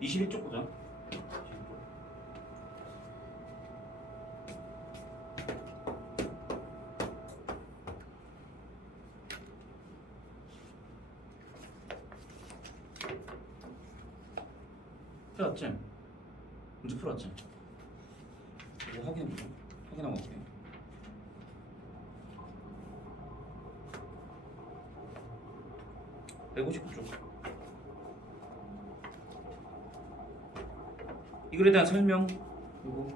21쪽 보자. 풀었지? 문제 풀었지? 이거 확인해보자. 확인하고 올게. (159쪽) 이 글에 대한 설명. 이거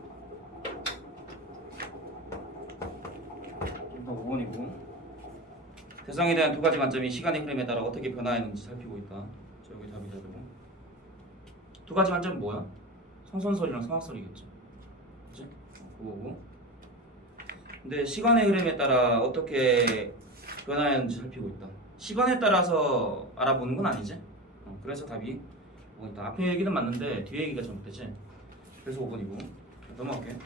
5번이고 대상에 대한 두 가지 관점이 시간의 흐름에 따라 어떻게 변화했는지 살피고 있다. 자, 여기 답이다. 두 가지 관점은 뭐야? 성선설이랑 성악설이겠지. 그치? 그거고. 근데 시간의 흐름에 따라 어떻게 변화했는지 살피고 있다. 시간에 따라서 알아보는 건 아니지. 그래서 답이 5번이다. 앞에 얘기는 맞는데 뒤에 얘기가 잘못되지. 그래서 5번이고. 넘어갈게.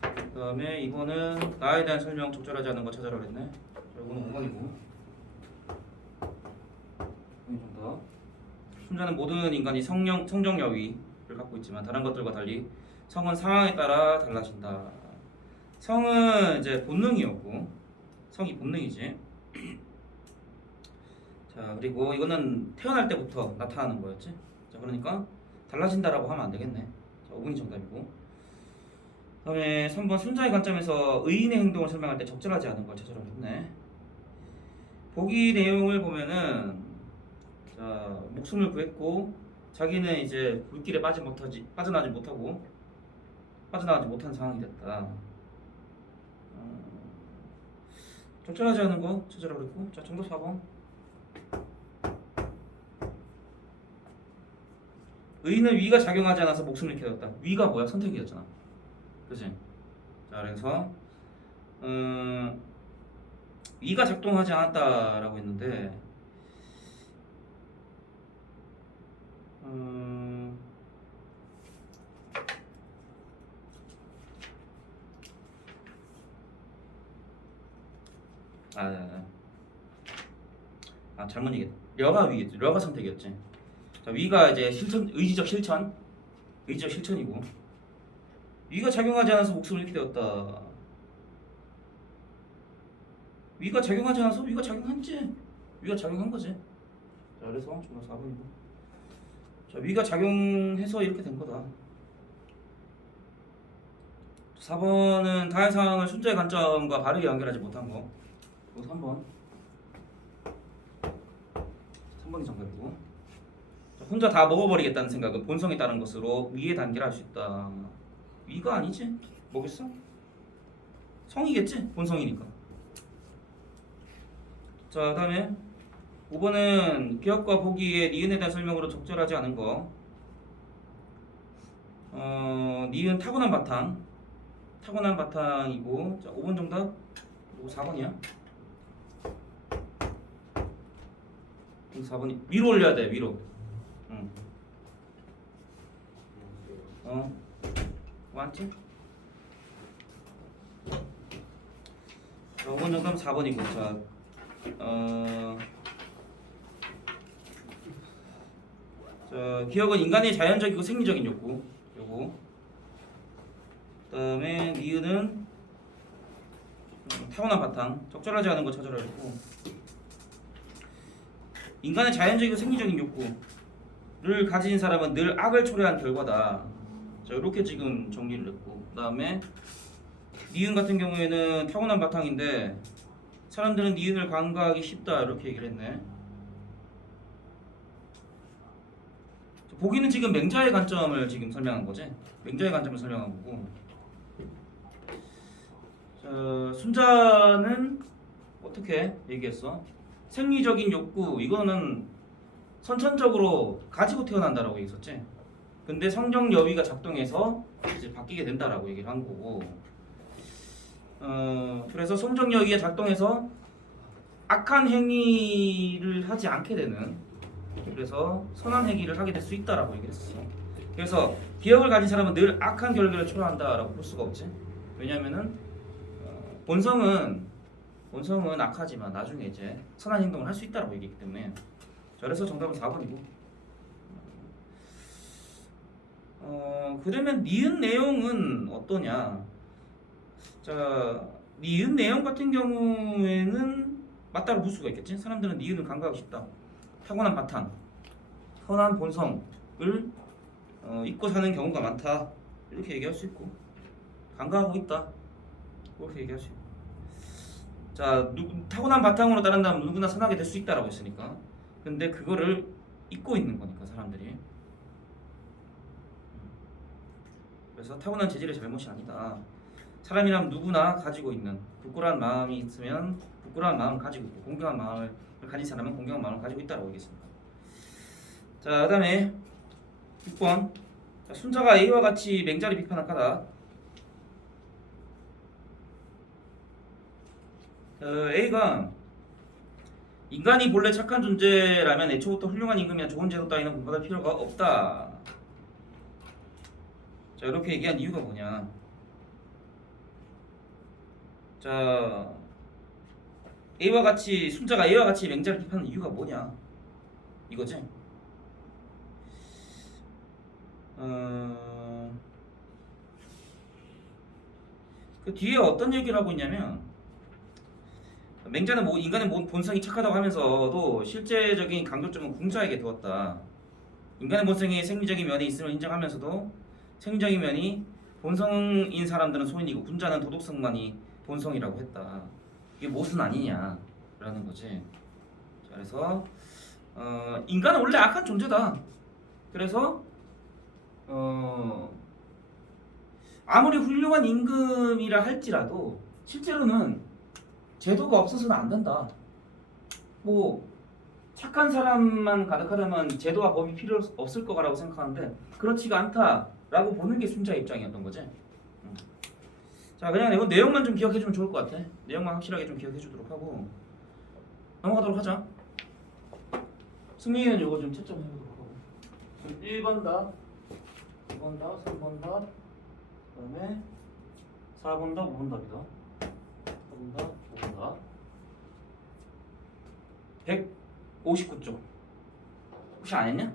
그 다음에 2번은 나에 대한 설명 적절하지 않은 거 찾아라 그랬네. 이거는 5번이고. 좀 더. 순자는 모든 인간이 성적 여위를 갖고 있지만 다른 것들과 달리 성은 상황에 따라 달라진다. 성은 이제 본능이었고, 성이 본능이지. 자, 그리고 이거는 태어날 때부터 나타나는 거였지. 자, 그러니까 달라진다라고 하면 안 되겠네. 자, 5번이 정답이고. 그다음에 3번 순자의 관점에서 의인의 행동을 설명할 때 적절하지 않은 걸 찾으라고 했네. 보기 내용을 보면은 자, 목숨을 구했고 자기는 이제 불길에 빠져나가지 못한 상황이 됐다. 적절하지 않은 거 찾으라고 그랬고. 자, 정답 4번. 의인은 위가 작용하지 않아서 목숨을 잃게 되었다. 위가 뭐야? 선택이었잖아. 그치? 자, 그래서 위가 작동하지 않았다라고 했는데 잘못 얘기했다. 려가 선택이었지. 자, 위가 이제 의지적 실천이고 위가 작용하지 않아서 목숨을 잃게 되었다. 위가 작용하지 않아서 위가 작용했지. 위가 작용한 거지. 자, 그래서 정답 4번이고. 자, 위가 작용해서 이렇게 된 거다. 4번은 다른 상황을 순자의 관점과 바르게 연결하지 못한 거. 그리고 3번이 정답이고. 자, 혼자 다 먹어버리겠다는 생각은 본성에 따른 것으로 위의 단계를 할 수 있다. 위가 아니지? 뭐겠어? 성이겠지? 본성이니까. 자, 다음에 5번은 기억과 보기에 니은에 대한 설명으로 적절하지 않은 거. 니은 타고난 바탕이고. 자, 5번 정답. 그리고 4번이야. 4번이 위로 올려야 돼. 위로. 맞지? 자, 5번 정답 4번이고. 자, 자, 기억은 인간의 자연적이고 생리적인 욕구. 요거. 그다음에 니은은 타고난 바탕. 적절하지 않은 거 찾으라 했고. 인간의 자연적이고 생리적인 욕구를 가진 사람은 늘 악을 초래한 결과다. 자, 이렇게 지금 정리를 했고. 그다음에 니은 같은 경우에는 타고난 바탕인데 사람들은 니은을 간과하기 쉽다 이렇게 얘기를 했네. 보기는 지금 맹자의 관점을 지금 설명한 거지. 맹자의 관점을 설명한 거고. 자, 순자는 어떻게 얘기했어? 생리적인 욕구 이거는 선천적으로 가지고 태어난다라고 얘기했었지. 근데 성적 여위가 작동해서 이제 바뀌게 된다라고 얘기를 한 거고. 그래서 성적 여위가 작동해서 악한 행위를 하지 않게 되는. 그래서 선한 행위를 하게 될 수 있다라고 얘기를 했어. 그래서 기억을 가진 사람은 늘 악한 결과를 초래한다라고 볼 수가 없지. 왜냐면은 본성은 악하지만 나중에 이제 선한 행동을 할 수 있다라고 얘기했기 때문에. 자, 그래서 정답은 4번이고. 그러면 니은 내용은 어떠냐? 자, 니은 내용 같은 경우에는 맞다고 볼 수가 있겠지. 사람들은 니은을 간과하고 싶다. 타고난 바탕, 선한 본성을 잊고 사는 경우가 많다. 이렇게 얘기할 수 있고, 간과하고 있다. 그렇게 얘기할 수 있고. 자, 타고난 바탕으로 따른다면 누구나 선하게 될 수 있다라고 했으니까. 근데 그거를 잊고 있는 거니까 사람들이. 그래서 타고난 재질의 잘못이 아니다. 사람이라면 누구나 가지고 있는 부끄러운 마음이 있으면 부끄러운 마음을 가지고 있고, 공경한 마음을 가진 사람은 공경한 마음을 가지고 있다라고 얘기했습니다. 자, 그다음에 6번. 자, 순자가 A와 같이 맹자를 비판한 까다. A가 인간이 본래 착한 존재라면 애초부터 훌륭한 임금이나 좋은 제도 따위는 공부할 필요가 없다. 자, 이렇게 얘기한 이유가 뭐냐? 자, 순자가 A와 같이 맹자를 비판하는 이유가 뭐냐? 이거지? 그 뒤에 어떤 얘기를 하고 있냐면, 맹자는 인간의 본성이 착하다고 하면서도 실제적인 강조점은 궁자에게 두었다. 인간의 본성이 생리적인 면이 있음을 인정하면서도 생리적인 면이 본성인 사람들은 소인이고 군자는 도덕성만이 본성이라고 했다. 이게 무슨 아니냐라는 거지. 자, 그래서 인간은 원래 악한 존재다. 그래서 아무리 훌륭한 임금이라 할지라도 실제로는 제도가 없어서는 안 된다. 뭐 착한 사람만 가득하다면 제도와 법이 필요 없을 거라고 생각하는데 그렇지가 않다라고 보는 게 순자의 입장이었던 거지. 자, 그냥 이거 내용만 좀 기억해주면 좋을 것 같아. 내용만 확실하게 좀 기억해주도록 하고 넘어가도록 하자. 승민이는 이거 좀 채점해보도록 하고 1번 답, 2번 답, 3번 답, 그다음에 4번 답, 5번 답이다. 4번 답, 5번 답. 159쪽. 혹시 안 했냐?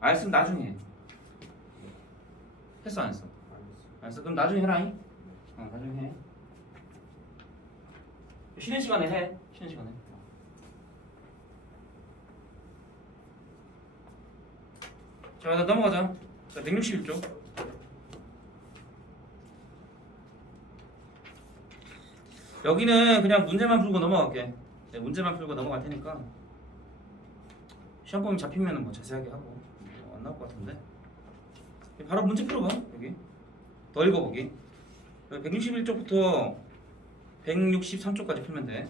안 했으면 나중에 해. 했어 안 했어? 안 했어? 그럼 나중에 해라잉. 나중에 해. 쉬는 시간에 해. 쉬는 시간에. 자, 일단 넘어가자. 자, 161쪽. 여기는 그냥 문제만 풀고 넘어갈게. 네, 문제만 풀고 넘어갈 테니까 시험 범위 잡히면은 뭐 자세하게 하고 안 나올 것 같은데. 바로 문제 풀어봐. 여기 더 읽어보기. 161쪽부터 163쪽까지 풀면 돼.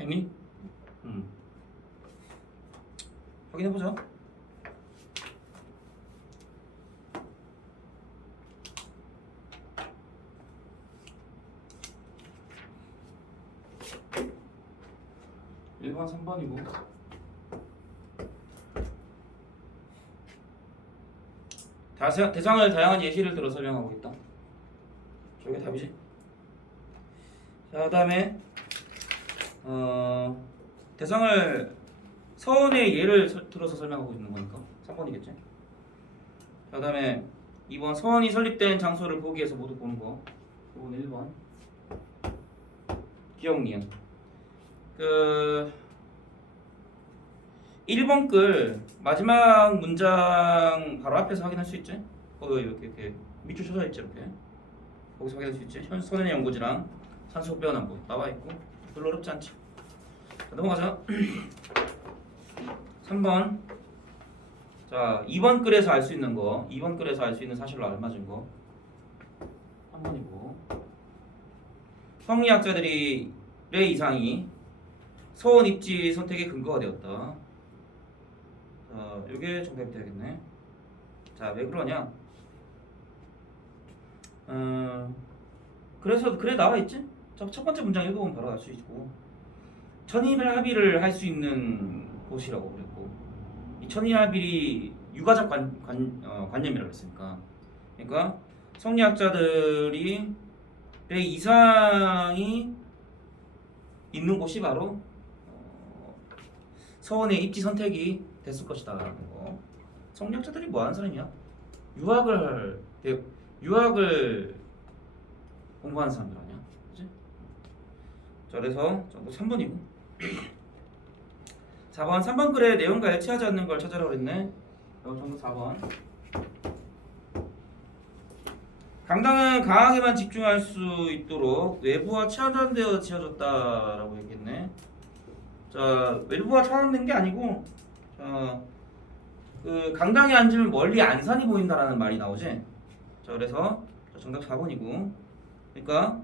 했니? 확인해보자. (1번) (3번이고) 대상을 다양한 예시를 들어 설명하고 있다. 저게 답이지. 자, 그 다음에 대상을 서원의 예를 들어서 설명하고 있는 거니까 3번이겠지. 자, 그 다음에 2번 서원이 설립된 장소를 보기 위해서 모두 보는 거. 이건 1번 기억 니은. 그 1번 글 마지막 문장 바로 앞에서 확인할 수 있지. 이렇게 밑줄 쳐져 있지. 이렇게 거기서 확인할 수 있지. 선의 연고지랑 산소 빼어남고 나와 있고 별로 어렵지 않지. 자, 넘어가자. 3번. 자, 2번 글에서 알 수 있는 거, 2번 글에서 알 수 있는 사실로 알맞은 거 3번이고, 성리학자들의 이상이 서원 입지 선택의 근거가 되었다. 자, 이게 정답이 되겠네. 자, 왜 그러냐? 그래 나와 있지? 첫 번째 문장 읽어보면 바로 알 수 있고, 천일합의를 할 수 있는 곳이라고 그랬고, 이 천일합의이 유가적 관념이라고 했으니까, 그러니까 성리학자들이 이상이 있는 곳이 바로 서원의 입지 선택이 됐을 것이다라는 거. 성리학자들이 뭐 하는 사람이야? 유학을 공부하는 사람들 아니야? 그치? 자, 그래서 뭐 3번이고 4번 3번 글의 내용과 일치하지 않는 걸 찾으라고 했네. 정답 4번. 강당은 강하게만 집중할 수 있도록 외부와 차단되어 지어졌다라고 얘기했네. 자, 외부와 차단된 게 아니고, 자, 그 강당에 앉으면 멀리 안산이 보인다라는 말이 나오지. 자, 그래서 정답 4번이고, 그러니까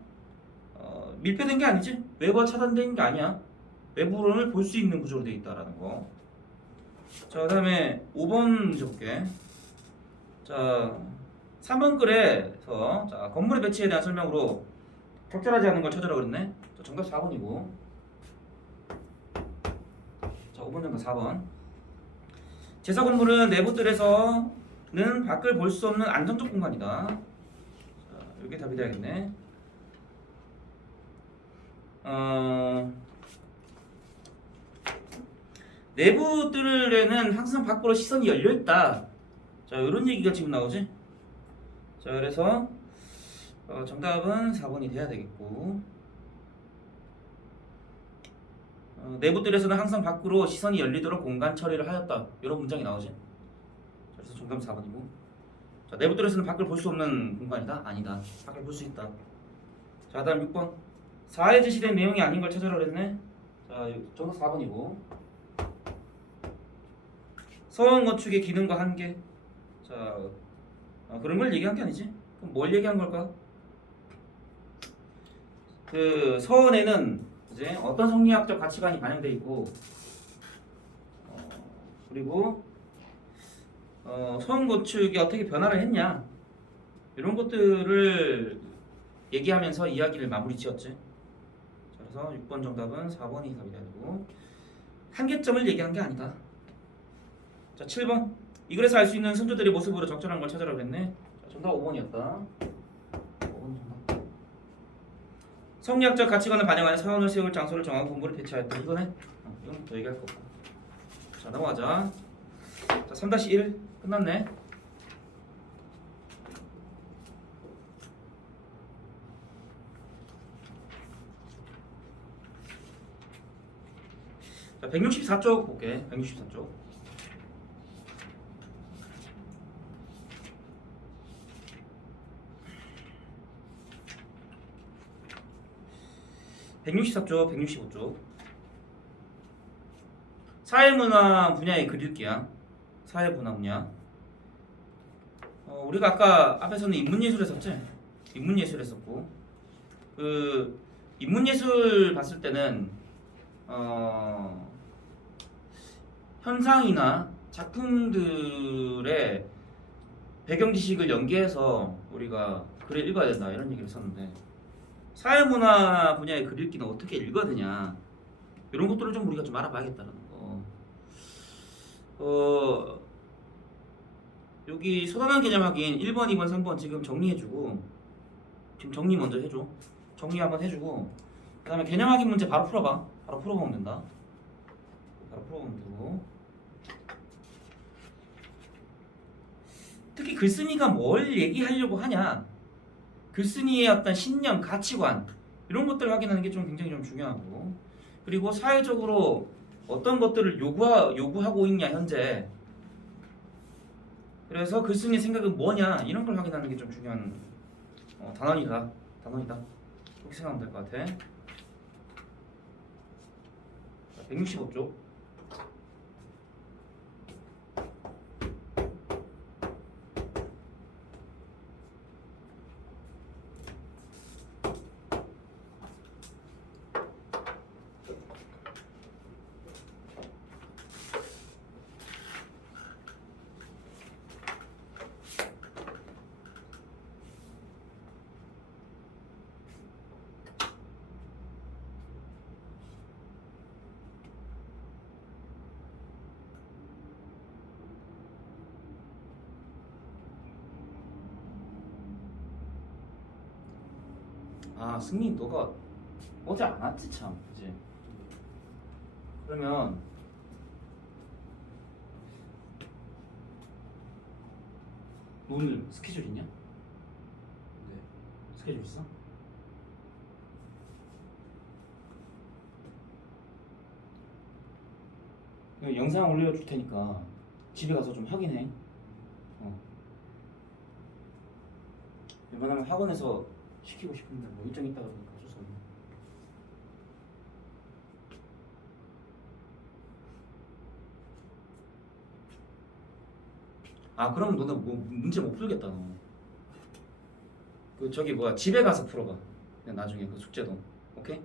밀폐된 게 아니지. 외부와 차단된 게 아니야. 외부론을 볼 수 있는 구조로 되어 있다라는 거. 자, 그다음에 5번 문제 볼게. 자, 3번 글에서 자, 건물의 배치에 대한 설명으로 적절하지 않은 걸 찾으라고 그랬네. 자, 정답 4번이고. 자, 5번 정답 4번. 제사 건물은 내부들에서는 밖을 볼 수 없는 안정적 공간이다. 자, 이게 답이 되겠네. 내부들에는 항상 밖으로 시선이 열려 있다. 자, 이런 얘기가 지금 나오지. 자, 그래서 정답은 4번이 돼야 되겠고, 내부들에서는 항상 밖으로 시선이 열리도록 공간 처리를 하였다. 이런 문장이 나오지. 그래서 정답은 4번이고. 자, 내부들에서는 밖을 볼 수 없는 공간이다? 아니다. 밖을 볼 수 있다. 자, 다음 6번. 4에 제시된 내용이 아닌 걸 찾으라 그랬네. 자, 정답 4번이고. 서원 건축의 기능과 한계. 자, 그런 걸 얘기한 게 아니지? 그럼 뭘 얘기한 걸까? 그 서원에는 이제 어떤 성리학적 가치관이 반영돼 있고, 그리고 서원 건축이 어떻게 변화를 했냐, 이런 것들을 얘기하면서 이야기를 마무리 지었지. 자, 그래서 6번 정답은 4번이 답이 되고, 한계점을 얘기한 게 아니다. 자, 7번. 이 글에서 알 수 있는 선조들의 모습으로 적절한 걸 찾으라고 했네. 자, 정답 5번이었다. 5번 정답. 성리학적 가치관을 반영하여 사원을 세울 장소를 정하고 본부를 배치하였다. 이거네. 이건 더 얘기할 거 없고. 자, 넘어가자. 자, 3-1 끝났네. 자, 164쪽 볼게. 164쪽. (164쪽) 165쪽. 사회문화 분야의 글읽기야. 사회문화 분야. 우리가 아까 앞에서는 인문예술 했었지? 인문예술 했었고, 그 인문예술 봤을 때는 현상이나 작품들의 배경 지식을 연계해서 우리가 글을 읽어야 된다, 이런 얘기를 했었는데, 사회문화 분야의 글 읽기는 어떻게 읽어야 되냐, 이런 것들을 좀 우리가 좀 알아봐야겠다는 거. 여기 소단한 개념 확인 1번, 2번, 3번 지금 정리해주고, 지금 정리 먼저 해줘. 정리 한번 해주고, 그 다음에 개념 확인 문제 바로 풀어봐. 바로 풀어보면 된다. 바로 풀어보면 되고, 특히 글쓴이가 뭘 얘기하려고 하냐, 글쓴이의 어떤 신념, 가치관, 이런 것들을 확인하는 게 좀 굉장히 좀 중요하고, 그리고 사회적으로 어떤 것들을 요구하고 있냐 현재, 그래서 글쓴이 생각은 뭐냐, 이런 걸 확인하는 게 좀 중요한 단원이다. 그렇게 생각하면 될 것 같아. 165쪽. 아, 승민, 너가 어제 안 왔지 참, 그지? 그러면 너 오늘 스케줄 있냐? 네. 스케줄 있어? 이거 영상 올려줄 테니까 집에 가서 좀 확인해. 웬만하면 학원에서 시키고 싶은데 뭐 일정 있다 그러니까 어쩔 수 없네. 아, 그럼 너는 뭐 문제 못 풀겠다 너. 그 저기 뭐야, 집에 가서 풀어봐. 그냥 나중에 그 숙제도. 오케이?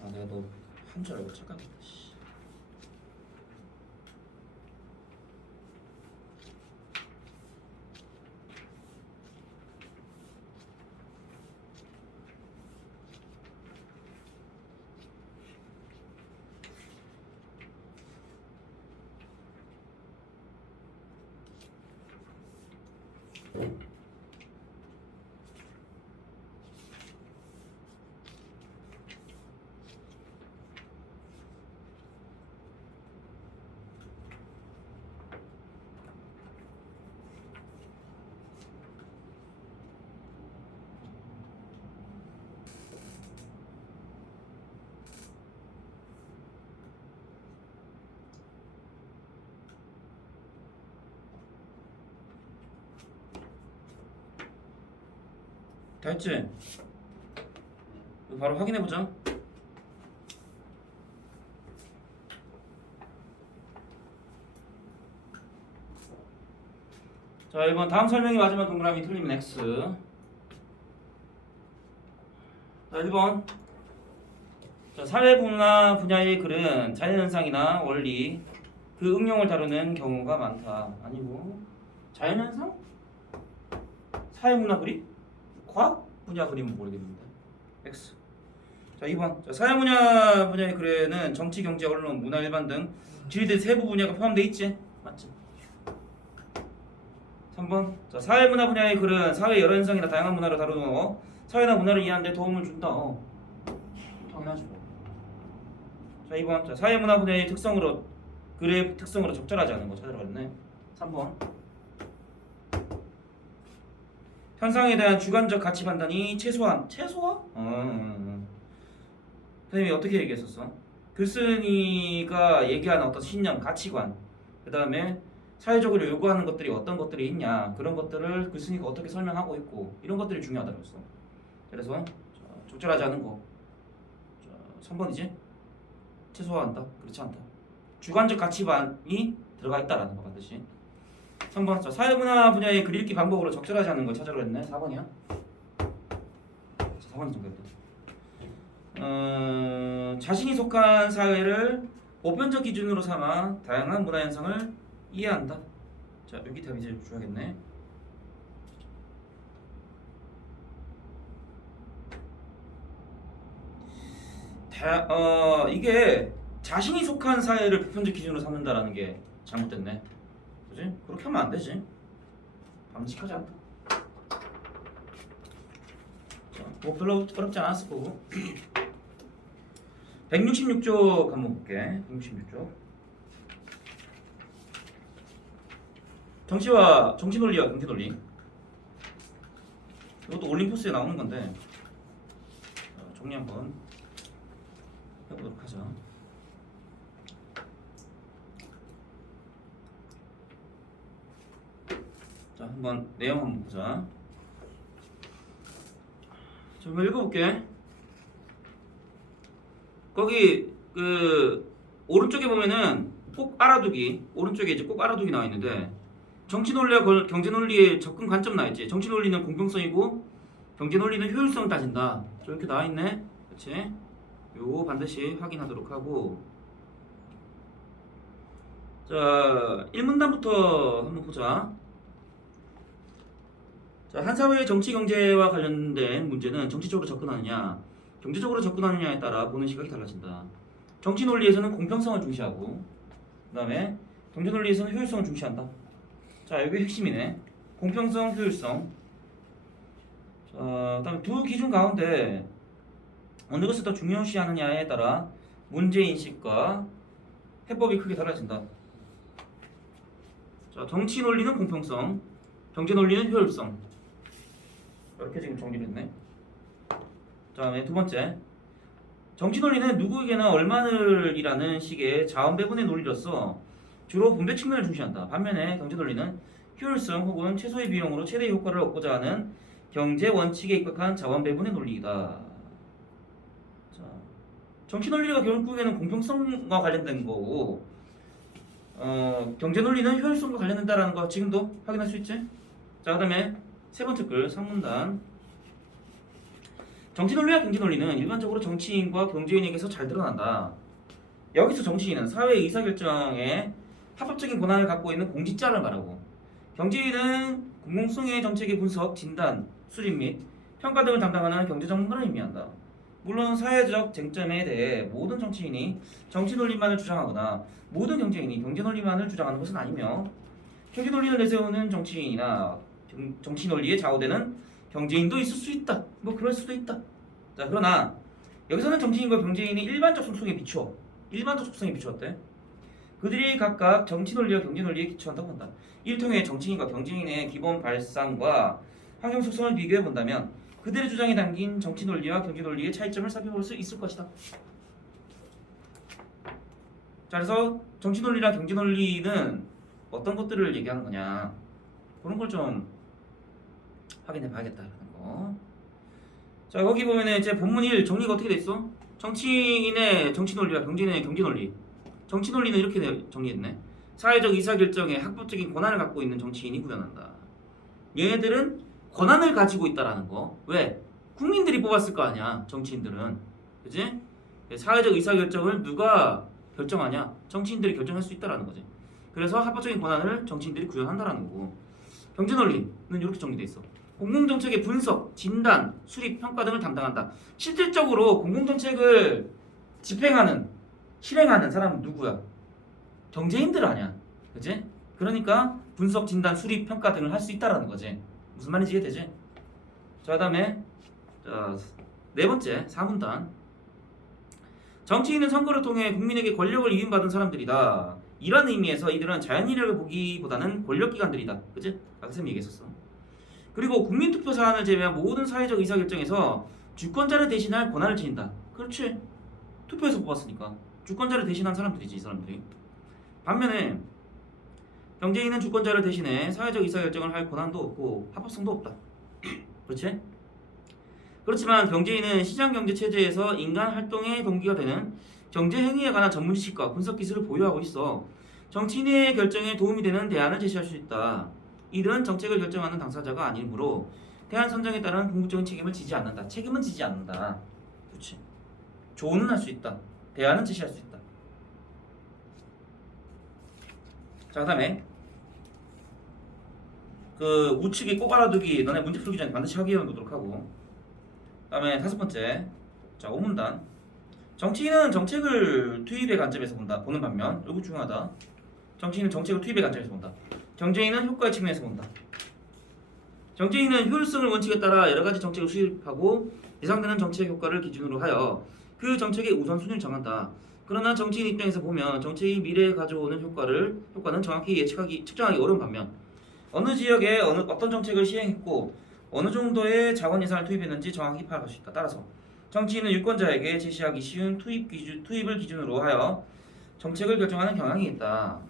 아, 내가 너 한 줄 알고 착각했다. 씨. 다 했지? 이거 바로 확인해보자. 자, 이번 다음 설명이 맞으면 동그라미, 틀리면 X. 자, 1번. 자, 사회문화 분야의 글은 자연현상이나 원리, 그 응용을 다루는 경우가 많다. 아니고 자연현상? 사회문화 글이? 과학 분야 글이면 모르겠는데. X. 자, 2번. 자, 사회문화 분야의 글에는 정치, 경제, 언론, 문화, 일반 등 지리들 세부 분야가 포함되어 있지? 맞지? 3번. 자, 사회문화 분야의 글은 사회 여러 현상이나 다양한 문화를 다루며 사회나 문화를 이해하는 데 도움을 준다. 당연하지 뭐. 자, 2번. 자, 사회문화 분야의 특성으로 글의 특성으로 적절하지 않은 거 찾아봤네. 3번. 현상에 대한 주관적 가치 판단이 최소한 선생님이 어떻게 얘기했었어? 글쓴이가 얘기하는 어떤 신념, 가치관, 그 다음에 사회적으로 요구하는 것들이 어떤 것들이 있냐, 그런 것들을 글쓴이가 어떻게 설명하고 있고, 이런 것들이 중요하다고 했어. 그래서 적절하지 않은 거 3번이지? 최소화한다? 그렇지 않다. 주관적 가치관이 들어가 있다라는 거 반드시. 3번. 자, 사회문화 분야의 글 읽기 방법으로 적절하지 않은 걸 찾으러 했네. 4번이야. 4번이 정답이다. 자신이 속한 사회를 보편적 기준으로 삼아 다양한 문화 현상을 이해한다. 자, 여기 답 이제 줘야겠네. 이게 자신이 속한 사회를 보편적 기준으로 삼는다라는 게 잘못됐네. 그지? 그렇게 하면 안 되지. 방직하지 않다. 자, 뭐 별로 어렵지 않았을 거고. 166쪽 한번 볼게. 166쪽. 정치 논리와 경제 논리. 이것도 올림포스에 나오는 건데 정리 한번 해보도록 하죠. 자, 한번 내용 한번 보자. 좀 읽어볼게. 거기 그 오른쪽에 보면은 꼭 알아두기, 오른쪽에 이제 꼭 알아두기 나와 있는데, 정치 논리와 경제 논리의 접근 관점 나와 있지. 정치 논리는 공평성이고 경제 논리는 효율성을 따진다. 저렇게 나와 있네. 그렇지? 요거 반드시 확인하도록 하고. 자, 1문단부터 한번 보자. 자, 한 사회의 정치 경제와 관련된 문제는 정치적으로 접근하느냐, 경제적으로 접근하느냐에 따라 보는 시각이 달라진다. 정치 논리에서는 공평성을 중시하고, 그 다음에 경제 논리에서는 효율성을 중시한다. 자, 여기 핵심이네. 공평성, 효율성. 자, 그다음에 두 기준 가운데 어느 것을 더 중요시하느냐에 따라 문제 인식과 해법이 크게 달라진다. 자, 정치 논리는 공평성, 경제 논리는 효율성. 이렇게 지금 정리를 했네. 다음에 두 번째, 정치 논리는 누구에게나 얼마늘이라는 식의 자원 배분의 논리로서 주로 분배 측면을 중시한다. 반면에 경제 논리는 효율성 혹은 최소의 비용으로 최대 효과를 얻고자 하는 경제 원칙에 입각한 자원 배분의 논리이다. 자, 정치 논리가 결국에는 공평성과 관련된 거고, 경제 논리는 효율성과 관련된다라는 거 지금도 확인할 수 있지? 자, 그다음에 세 번째 글 3문단. 정치 논리와 경제 논리는 일반적으로 정치인과 경제인에게서 잘 드러난다. 여기서 정치인은 사회 의사결정에 합법적인 권한을 갖고 있는 공직자를 말하고, 경제인은 공공성의 정책의 분석, 진단, 수립 및 평가 등을 담당하는 경제 전문가를 의미한다. 물론 사회적 쟁점에 대해 모든 정치인이 정치 논리만을 주장하거나 모든 경제인이 경제 논리만을 주장하는 것은 아니며, 경제 논리를 내세우는 정치인이나 정치 논리에 좌우되는 경제인도 있을 수 있다. 뭐 그럴 수도 있다. 자, 그러나 여기서는 정치인과 경제인이 일반적 속성에 비추었대. 그들이 각각 정치 논리와 경제 논리에 기초한다고 한다. 이를 통해 정치인과 경제인의 기본 발상과 환경 속성을 비교해 본다면 그들의 주장에 담긴 정치 논리와 경제 논리의 차이점을 살펴볼 수 있을 것이다. 자, 그래서 정치 논리랑 경제 논리는 어떤 것들을 얘기하는 거냐, 그런 걸 좀 확인해 봐야겠다는 거. 자 거기 보면은 제 본문 1 정리가 어떻게 돼 있어? 정치인의 정치 논리와 경제인의 경제 논리. 정치 논리는 이렇게 정리했네. 사회적 의사결정에 합법적인 권한을 갖고 있는 정치인이 구현한다. 얘네들은 권한을 가지고 있다라는 거. 왜? 국민들이 뽑았을 거 아니야. 정치인들은. 그지? 사회적 의사결정을 누가 결정하냐? 정치인들이 결정할 수 있다라는 거지. 그래서 합법적인 권한을 정치인들이 구현한다라는 거고. 경제 논리는 이렇게 정리돼 있어. 공공정책의 분석, 진단, 수립, 평가 등을 담당한다. 실질적으로 공공정책을 집행하는, 실행하는 사람은 누구야? 경제인들 아니야. 그치? 그러니까 분석, 진단, 수립, 평가 등을 할 수 있다라는 거지. 무슨 말인지 이해되지? 자, 그다음에 네 번째 4문단. 정치인은 선거를 통해 국민에게 권력을 위임받은 사람들이다. 이런 의미에서 이들은 자연인이라고 보기보다는 권력기관들이다. 그치? 아까 쌤이 얘기했었어. 그리고 국민투표 사안을 제외한 모든 사회적 의사결정에서 주권자를 대신할 권한을 지닌다. 그렇지. 투표에서 뽑았으니까 주권자를 대신한 사람들이지 이 사람들이. 반면에 경제인은 주권자를 대신해 사회적 의사결정을 할 권한도 없고 합법성도 없다. 그렇지? 그렇지만 경제인은 시장경제체제에서 인간 활동의 동기가 되는 경제행위에 관한 전문지식과 분석기술을 보유하고 있어 정치인의 결정에 도움이 되는 대안을 제시할 수 있다. 이들은 정책을 결정하는 당사자가 아니므로 대안 선정에 따른 궁극적인 책임을 지지 않는다. 책임은 지지 않는다. 그렇지. 조언은 할 수 있다. 대안은 제시할 수 있다. 자, 그다음에 그 우측이 꼭 알아두기 너네 문제 풀기 전에 반드시 확인해 보도록 하고. 그다음에 다섯 번째. 자, 5문단. 정치인은 정책을 투입의 관점에서 보는 반면 이거 중요하다. 정치인은 정책을 투입의 관점에서 본다. 경제인은 효과의 측면에서 본다. 정치인은 효율성을 원칙에 따라 여러 가지 정책을 수립하고 예상되는 정책 효과를 기준으로 하여 그 정책의 우선순위를 정한다. 그러나 정치인 입장에서 보면 정책이 미래에 가져오는 효과는 정확히 측정하기 어려운 반면 어느 지역에 어떤 정책을 시행했고 어느 정도의 자원 예산을 투입했는지 정확히 파악할 수 있다. 따라서 정치인은 유권자에게 제시하기 쉬운 투입을 기준으로 하여 정책을 결정하는 경향이 있다.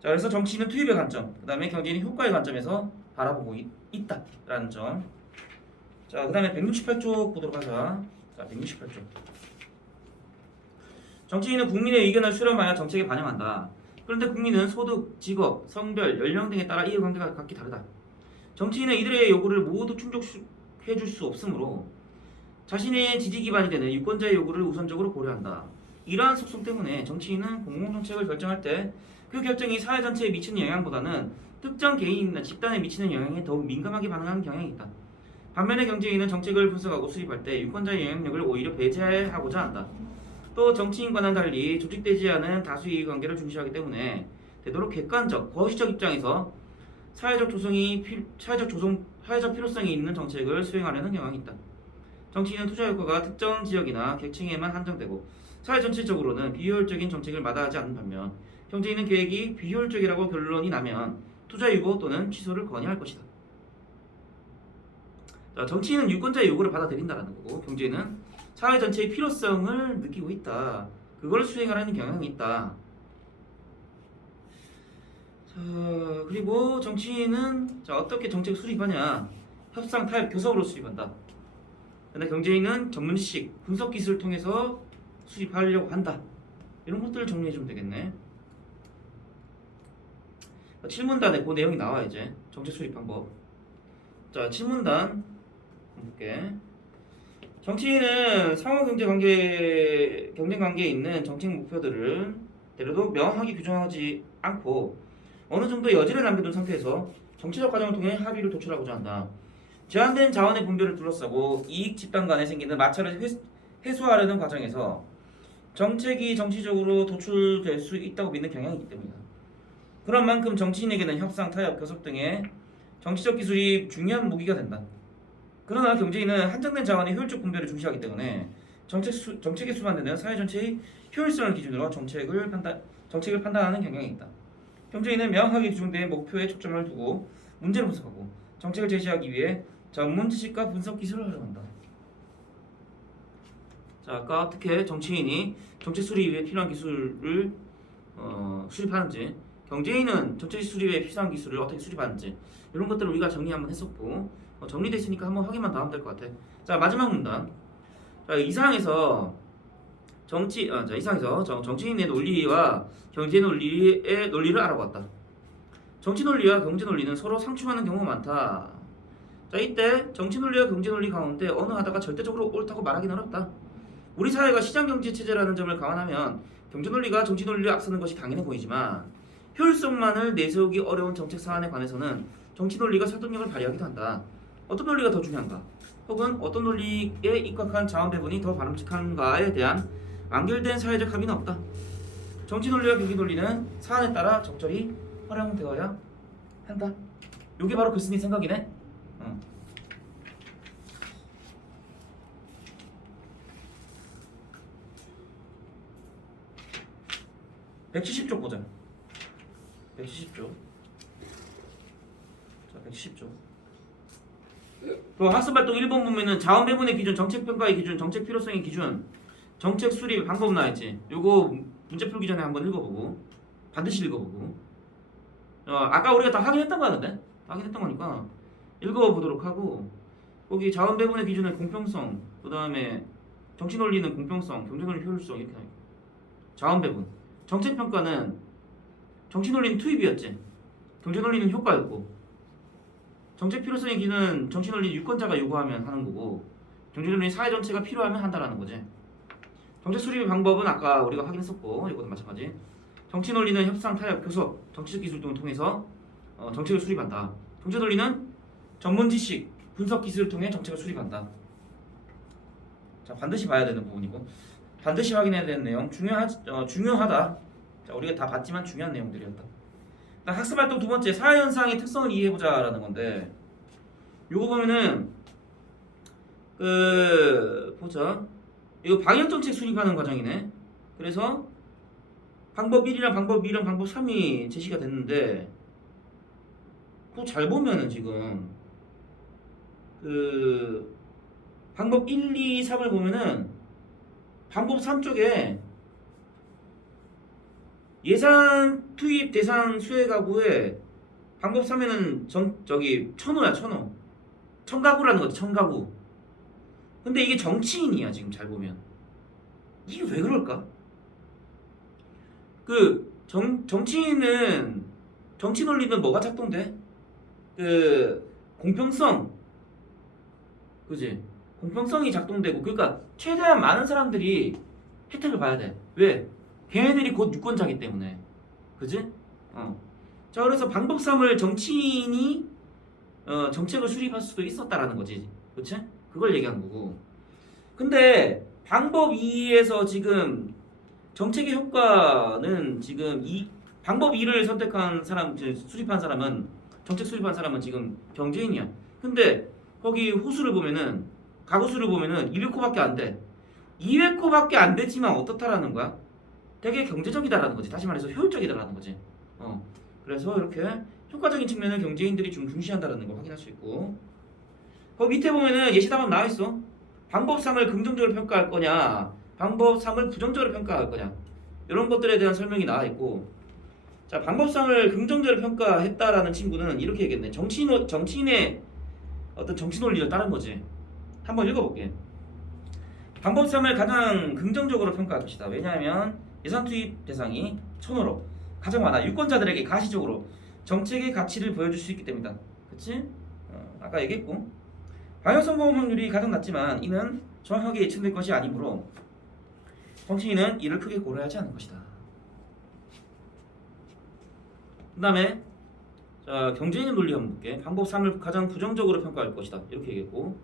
자, 그래서 정치인은 투입의 관점, 그 다음에 경제인은 효과의 관점에서 바라보고 있다라는 점. 자, 그 다음에 168쪽 보도록 하자. 자, 168쪽. 정치인은 국민의 의견을 수렴하여 정책에 반영한다. 그런데 국민은 소득, 직업, 성별, 연령 등에 따라 이해관계가 각기 다르다. 정치인은 이들의 요구를 모두 충족해줄 수 없으므로 자신의 지지 기반이 되는 유권자의 요구를 우선적으로 고려한다. 이러한 속성 때문에 정치인은 공공정책을 결정할 때 그 결정이 사회 전체에 미치는 영향보다는 특정 개인이나 집단에 미치는 영향에 더욱 민감하게 반응하는 경향이 있다. 반면에 경제인은 정책을 분석하고 수립할 때 유권자의 영향력을 오히려 배제하고자 한다. 또 정치인과는 달리 조직되지 않은 다수의 이해관계를 중시하기 때문에 되도록 객관적, 거시적 입장에서 사회적 필요성이 있는 정책을 수행하려는 경향이 있다. 정치인은 투자 효과가 특정 지역이나 계층에만 한정되고 사회 전체적으로는 비효율적인 정책을 마다하지 않는 반면 경제인은 계획이 비효율적이라고 결론이 나면 투자 유보 또는 취소를 건의할 것이다. 자, 정치인은 유권자의 요구를 받아들인다라는 거고 경제인은 사회 전체의 필요성을 느끼고 있다. 그걸 수행하려는 경향이 있다. 자, 그리고 정치인은 어떻게 정책 수립하냐? 협상, 타협, 교섭으로 수립한다. 근데 경제인은 전문 지식, 분석 기술을 통해서 수립하려고 한다. 이런 것들을 정리해주면 되겠네. 7문단에 그 내용이 나와 이제 정책 수립 방법. 자, 7문단 볼게. 정치인은 상호 경쟁 관계에 있는 정책 목표들을 대략도 명확하게 규정하지 않고 어느 정도 여지를 남겨둔 상태에서 정치적 과정을 통해 합의를 도출하고자 한다. 제한된 자원의 분배를 둘러싸고 이익 집단 간에 생기는 마찰을 해소하려는 과정에서 정책이 정치적으로 도출될 수 있다고 믿는 경향이 있기 때문이다. 그런 만큼 정치인에게는 협상, 타협, 교섭 등의 정치적 기술이 중요한 무기가 된다. 그러나 경제인은 한정된 자원의 효율적 분배를 중시하기 때문에 정책에 수반되는 사회 전체의 효율성을 기준으로 정책을 판단하는 경향이 있다. 경제인은 명확하게 규정된 목표에 초점을 두고 문제를 분석하고 정책을 제시하기 위해 전문 지식과 분석 기술을 활용한다. 자, 아까 어떻게 정치인이 정책 수립에 필요한 기술을 수립하는지, 경제인은 정책 수립에 필요한 기술을 어떻게 수립하는지 이런 것들을 우리가 정리 한번 했었고, 정리돼 있으니까 한번 확인만 더 하면 될 것 같아. 자, 마지막 문단. 자, 이상에서 정치인의 논리와 경제 논리의 논리를 알아봤다. 정치 논리와 경제 논리는 서로 상충하는 경우가 많다. 자, 이때 정치 논리와 경제 논리 가운데 어느 하나가 절대적으로 옳다고 말하기는 어렵다. 우리 사회가 시장 경제 체제라는 점을 감안하면 경제 논리가 정치 논리를 앞서는 것이 당연해 보이지만 효율성만을 내세우기 어려운 정책 사안에 관해서는 정치 논리가 설득력을 발휘하기도 한다. 어떤 논리가 더 중요한가? 혹은 어떤 논리에 입각한 자원 배분이 더 바람직한가에 대한 완결된 사회적 합의는 없다. 정치 논리와 경제 논리는 사안에 따라 적절히 활용되어야 한다. 이게 바로 글쓴이 생각이네. 170쪽 보자. 170쪽. 자, 170쪽. 그 학습활동 1번 보면은 자원 배분의 기준, 정책 평가의 기준, 정책 필요성의 기준, 정책 수립 방법 나와있지. 요거 문제 풀기 전에 한번 읽어보고 반드시 읽어보고. 아까 우리가 다 확인했던 거 같은데? 확인했던 거니까 읽어보도록 하고, 거기 자원 배분의 기준은 공평성, 그 다음에 정치 논리는 공평성, 경제 논리 효율성 이렇게 나와있고, 자원 배분. 정책 평가는 정치 논리는 투입이었지. 경제 논리는 효과였고, 정책 필요성의 기준은 정치 논리는 유권자가 요구하면 하는 거고, 경제 논리는 사회 전체가 필요하면 한다라는 거지. 정책 수립의 방법은 아까 우리가 확인했었고, 이것도 마찬가지. 정치 논리는 협상, 타협, 교섭, 정치적 기술 등을 통해서 정책을 수립한다. 경제 논리는 전문 지식, 분석 기술을 통해 정책을 수립한다. 자, 반드시 봐야 되는 부분이고, 반드시 확인해야 되는 내용, 중요하다. 자, 우리가 다 봤지만 중요한 내용들이었다. 학습활동 두 번째, 사회현상의 특성을 이해해보자라는 건데, 요거 보면은 보자. 이거 방역정책 수립하는 과정이네. 그래서 방법 1이랑 방법 2랑 방법 3이 제시가 됐는데, 그거 잘 보면은 지금 방법 1, 2, 3을 보면은 방법 3쪽에 예산 투입 대상 수혜 가구에 방법 3에는 천호야, 천호. 천가구라는 거지, 천가구. 근데 이게 정치인이야, 지금 잘 보면. 이게 왜 그럴까? 정치인은, 정치 논리는 뭐가 작동돼? 공평성. 그지? 공평성이 작동되고, 그러니까 최대한 많은 사람들이 혜택을 봐야 돼. 왜? 걔네들이 곧 유권자이기 때문에. 그지? 자, 그래서 방법 3을 정치인이 정책을 수립할 수도 있었다라는 거지. 그치? 그걸 얘기한 거고. 근데 방법 2에서 지금 정책의 효과는 지금 방법 2를 선택한 사람, 수립한 사람은, 정책 수립한 사람은 지금 경제인이야. 근데 거기 호수를 보면은, 가구수를 보면은 200호밖에 안 돼. 200호밖에 안 되지만 어떻다라는 거야? 되게 경제적이다라는 거지. 다시 말해서 효율적이다라는 거지. 그래서 이렇게 효과적인 측면을 경제인들이 좀 중시한다라는 걸 확인할 수 있고, 거기 밑에 보면은 예시답안 나와 있어. 방법 3을 긍정적으로 평가할 거냐, 방법 3을 부정적으로 평가할 거냐, 이런 것들에 대한 설명이 나와 있고, 자, 방법 3을 긍정적으로 평가했다라는 친구는 이렇게 얘기했네. 정치인의 어떤 정치 논리를 따른 거지. 한번 읽어볼게. 방법 3을 가장 긍정적으로 평가할 것이다. 왜냐하면 예산 투입 대상이 천호로 가장 많아. 유권자들에게 가시적으로 정책의 가치를 보여줄 수 있기 때문이다. 그치? 아까 얘기했고, 방역 성공 확률이 가장 낮지만 이는 정확하게 예측될 것이 아니므로 정치인은 이를 크게 고려하지 않을 것이다. 그 다음에 경제인의 논리 한번 볼게. 방법 3을 가장 부정적으로 평가할 것이다. 이렇게 얘기했고,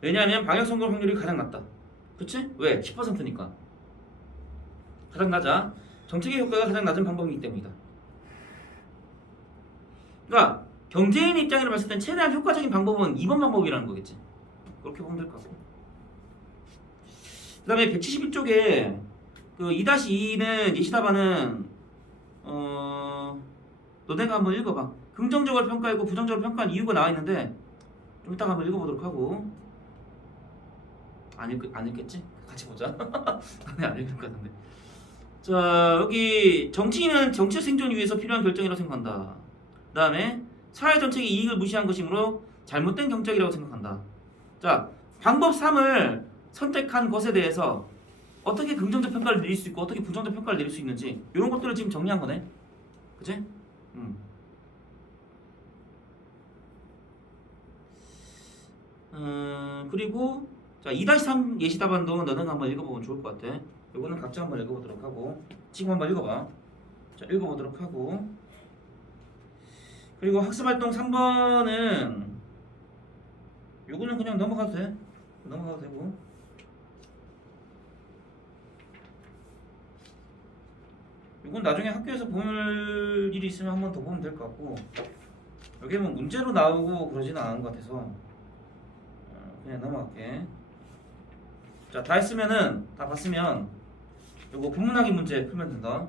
왜냐하면 방역 성공 확률이 가장 낮다. 그치? 왜? 10%니까. 가장 낮아. 정책의 효과가 가장 낮은 방법이기 때문이다. 그러니까 경제인 입장으로 봤을 땐 최대한 효과적인 방법은 2번 방법이라는 거겠지. 그렇게 보면 될 것 같고. 그 다음에 171쪽에 2-2는 예시답안은 너네가 한번 읽어봐. 긍정적으로 평가하고 부정적으로 평가한 이유가 나와 있는데 좀 이따가 한번 읽어보도록 하고. 안 읽겠지? 같이 보자. 안 읽을 것 같은데. 자, 여기 정치인은 정치적 생존을 위해서 필요한 결정이라고 생각한다. 그 다음에 사회 전체의 이익을 무시한 것이므로 잘못된 경적이라고 생각한다. 자, 방법 3을 선택한 것에 대해서 어떻게 긍정적 평가를 내릴 수 있고 어떻게 부정적 평가를 내릴 수 있는지 이런 것들을 지금 정리한 거네. 그치? 그리고 자 2-3 예시 답안도 너는 한번 읽어보면 좋을 것 같아. 요거는 각자 한번 읽어보도록 하고 지금 한번 읽어봐. 자 읽어보도록 하고 그리고 학습활동 3번은 요거는 그냥 넘어가도 돼. 넘어가도 되고 이건 나중에 학교에서 볼 일이 있으면 한 번 더 보면 될 것 같고 여기 뭐 문제로 나오고 그러지는 않은 것 같아서 그냥 넘어갈게. 자, 다 했으면은 다 봤으면 요거 분문하기 문제 풀면 된다.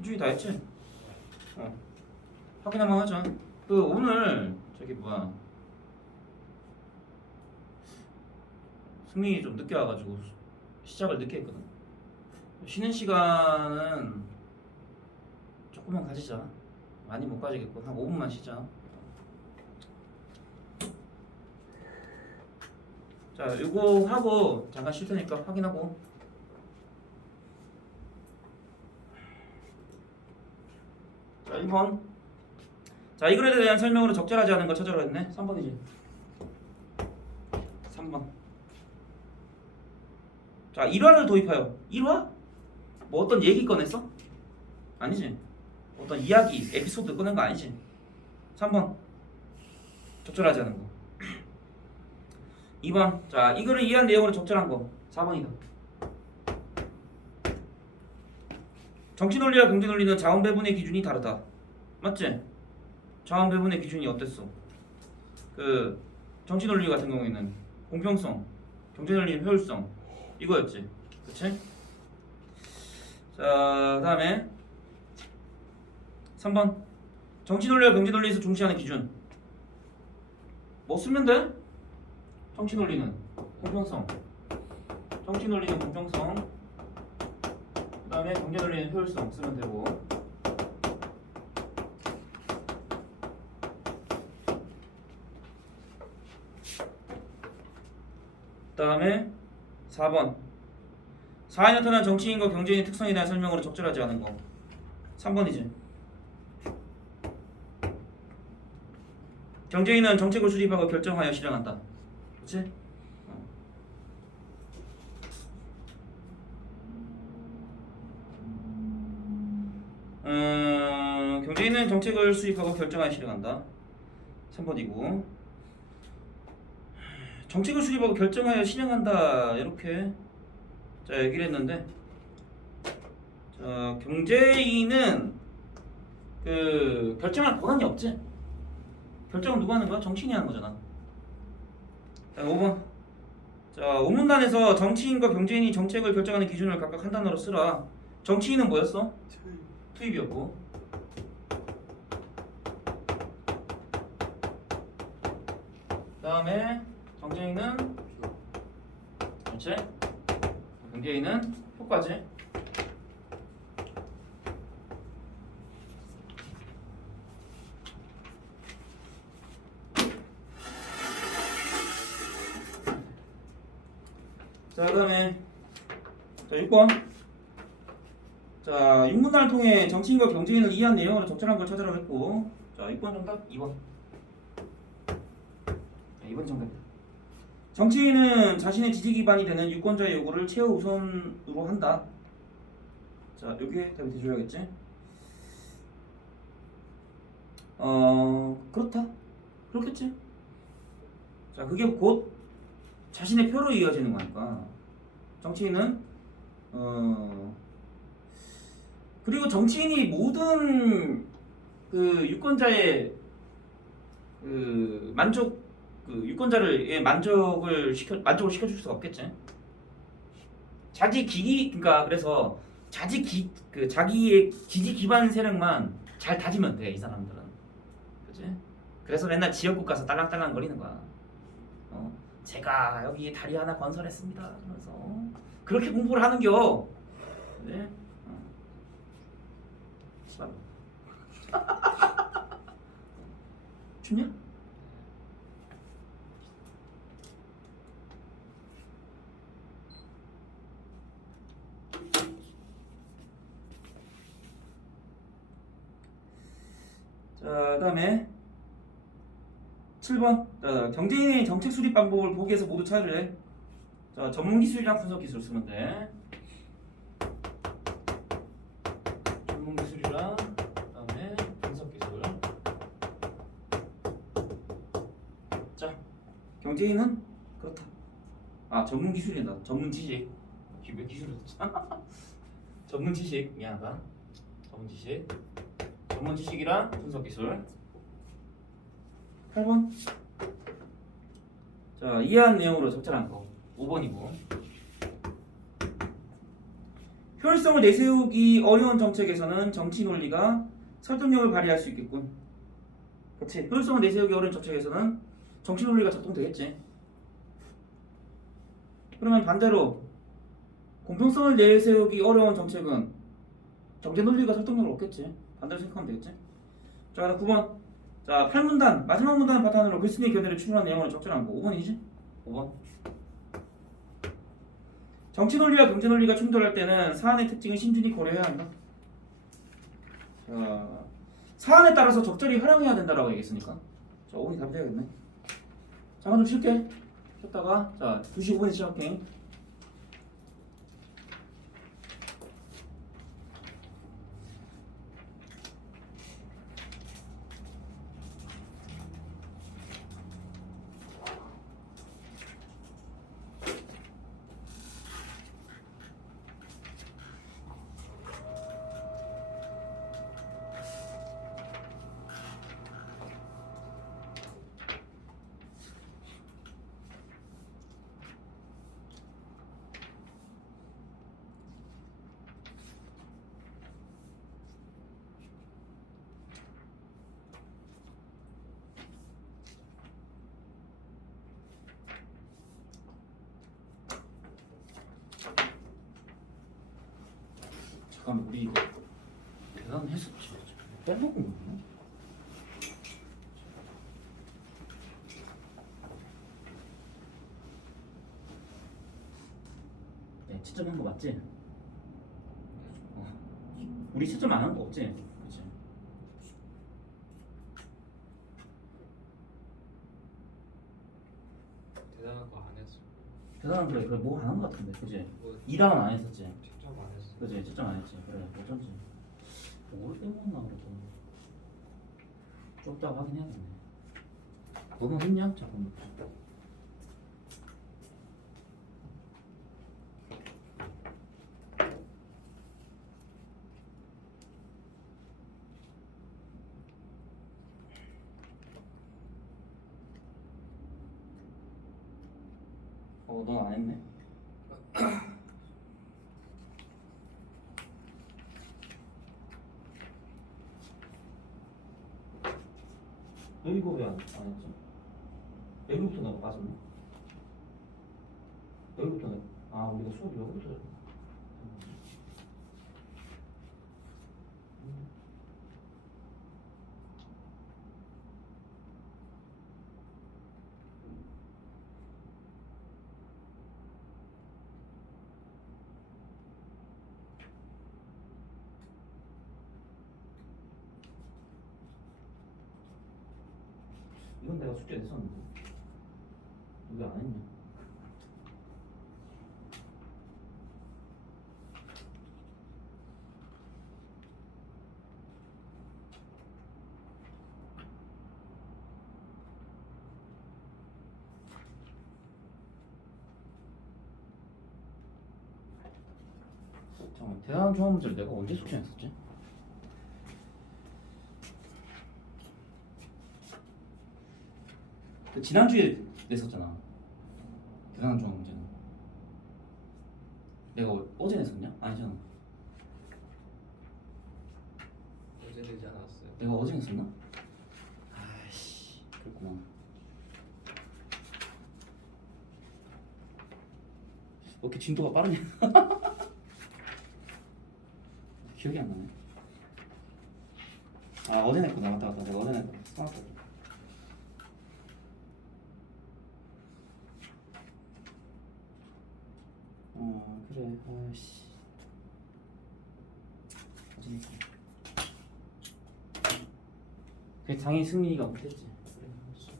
준이 다 했지? 확인 한번 하자. 그 오늘 저기 뭐야 승민이 좀 늦게 와가지고 시작을 늦게 했거든. 쉬는 시간은 조금만 가지자. 많이 못 가지겠고 한 5분만 쉬자. 자 요거 하고 잠깐 쉴 테니까 확인하고. 자 1번. 자 이 글에 대한 설명으로 적절하지 않은 걸 찾으라 했네. 3번이지. 3번. 자 1화를 도입하여. 1화? 뭐 어떤 얘기 꺼냈어? 아니지. 어떤 이야기, 에피소드 꺼낸 거 아니지. 3번. 적절하지 않은 거. 2번. 자 이 글을 이해한 내용으로 적절한 거. 4번이다. 정치 논리와 경제 논리는 자원 배분의 기준이 다르다. 맞지? 자원 배분의 기준이 어땠어? 그 정치 논리 같은 경우에는 공평성, 경제 논리는 효율성 이거였지. 그치? 자 다음에 3번. 정치 논리와 경제 논리에서 중시하는 기준. 뭐 쓰면 돼? 정치 논리는 공평성, 정치 논리는 공평성, 그 다음에 경제 논리는 효율성 쓰면 되고. 그 다음에 4번. 사회 나타난 정치인과 경제인의 특성에 대한 설명으로 적절하지 않은 거. 3번이지. 경제인은 정책을 수립하고 결정하여 실행한다. 그렇지? 경제인은 정책을 수립하고 결정하여 실행한다. 3번이고 정책을 수립하고 결정하여 실행한다 이렇게 자 얘기를 했는데 자 경제인은 그 결정할 권한이 없지. 결정은 누가 하는 거야? 정치인이 하는 거잖아. 자 5번 자 오문단에서 정치인과 경제인이 정책을 결정하는 기준을 각각 한 단어로 쓰라. 정치인은 뭐였어? 투입이었고 그 다음에 경제인은 그렇지? 경제인은 효과지. 자 그다음에 자 6번 자 육문단을 통해 정치인과 경제인을 이해한 내용으로 적절한 걸 찾으라고 했고 자 6번 정답 2번 2번 정답이다. 정치인은 자신의 지지 기반이 되는 유권자의 요구를 최우선으로 한다. 자 여기에 답이 돼줘야겠지. 그렇다. 그렇겠지. 자 그게 곧 자신의 표로 이어지는 거니까 정치인은 그리고 정치인이 모든 그 유권자의 그 유권자를 만족을 시켜줄 수가 없겠지. 자기 기기 그러니까 그래서 자기의 지지 기반 세력만 잘 다지면 돼 이 사람들은. 그렇지? 그래서 맨날 지역국 가서 딸랑딸랑 거리는 거야. 제가 여기 다리 하나 건설했습니다. 그래서 그렇게 공부를 하는겨. 네? 시발. 춥냐? 자, 그다음에 7번. 자, 경제인의 정책 수립 방법을 보기에서 모두 차이를 해. 자, 전문 기술이랑 분석 기술 쓰면 돼. 전문 기술이랑 그다음에 분석 기술. 자, 경제인은 그렇다. 아, 전문 기술이다. 전문 지식. 왜 기술을 썼잖아. 전문 지식. 미안하다. 전문 지식. 전문 지식이랑 분석 기술. 8번. 자, 이해한 내용으로 적절한 거. 5번이고. 효율성을 내세우기 어려운 정책에서는 정치 논리가 설득력을 발휘할 수 있겠군. 그렇지. 효율성을 내세우기 어려운 정책에서는 정치 논리가 작동되겠지. 그러면 반대로 공평성을 내세우기 어려운 정책은 경제 논리가 설득력을 얻겠지. 반대로 생각하면 되겠지. 자, 9번. 자, 8문단 마지막 문단 바탕으로 글쓴이 견해를 추론한 내용을 적절한 거. 5번이지? 5번. 정치 논리와 경제 논리가 충돌할 때는 사안의 특징을 신중히 고려해야 한다. 자, 사안에 따라서 적절히 활용해야 된다라고 얘기했으니까. 자, 5번이 답이 되겠네. 잠깐 좀 쉴게. 쉬었다가 자, 2시 5분에 시작할게. 잠깐만, 우리 이거 대단했었지. 빼먹은 거야? 네, 진짜 채점한 거 맞지? 우리 채점 안 한 거 없지? 그치? 대단한 거 안 했어. 대단한 그래 뭐 안 한 거 같은데 그치? 뭐 2단은 안 했었지? 직접 안 했어. 그치? 채점 안 했지? 그래 어쩐지 뭘 빼먹었나 그래도 좀 이따가 확인해야겠네. 너는 했냐? 잠깐만. 넌 안 했네. 너 이거 왜 안 했지? 여기부터 내가 빠졌네. 여기부터 내가 우리가 수업 여기부터 이건 내가 숙제 냈었는데 왜 안 했냐? 잠깐만 대단한 종합 문제를 내가 언제 숙제 냈었지? 그 지난주에 냈었잖아. 대단한 종합 문제는 내가 어제 냈었냐? 아니잖아. 어제 되지 않았어요. 내가 어제 냈었나? 아이씨 그렇구나. 왜 이렇게 진도가 빠르냐? 기억이 안 나네. 어제 냈구나. 맞다 내가 어제 냈구나. 써놨다. 그래 아이씨 어제 냈구나. 그게 당연히 승민이가 못했지. 그래 씨.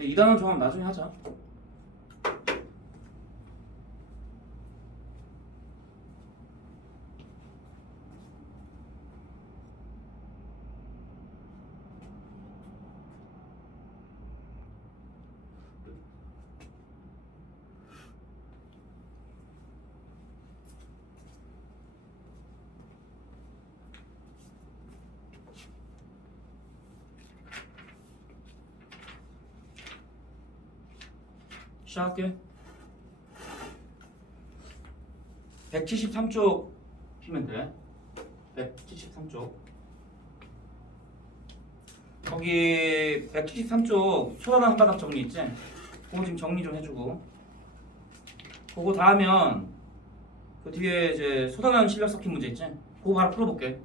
이 단원 종합 나중에 하자. 시작할게. 173쪽 피면 돼. 173쪽. 거기 173쪽 소단한 한바닥 정리 있지? 그거 지금 정리 좀 해주고. 그거 다 하면 그 뒤에 이제 소단한 실력 섞인 문제 있지? 그거 바로 풀어볼게.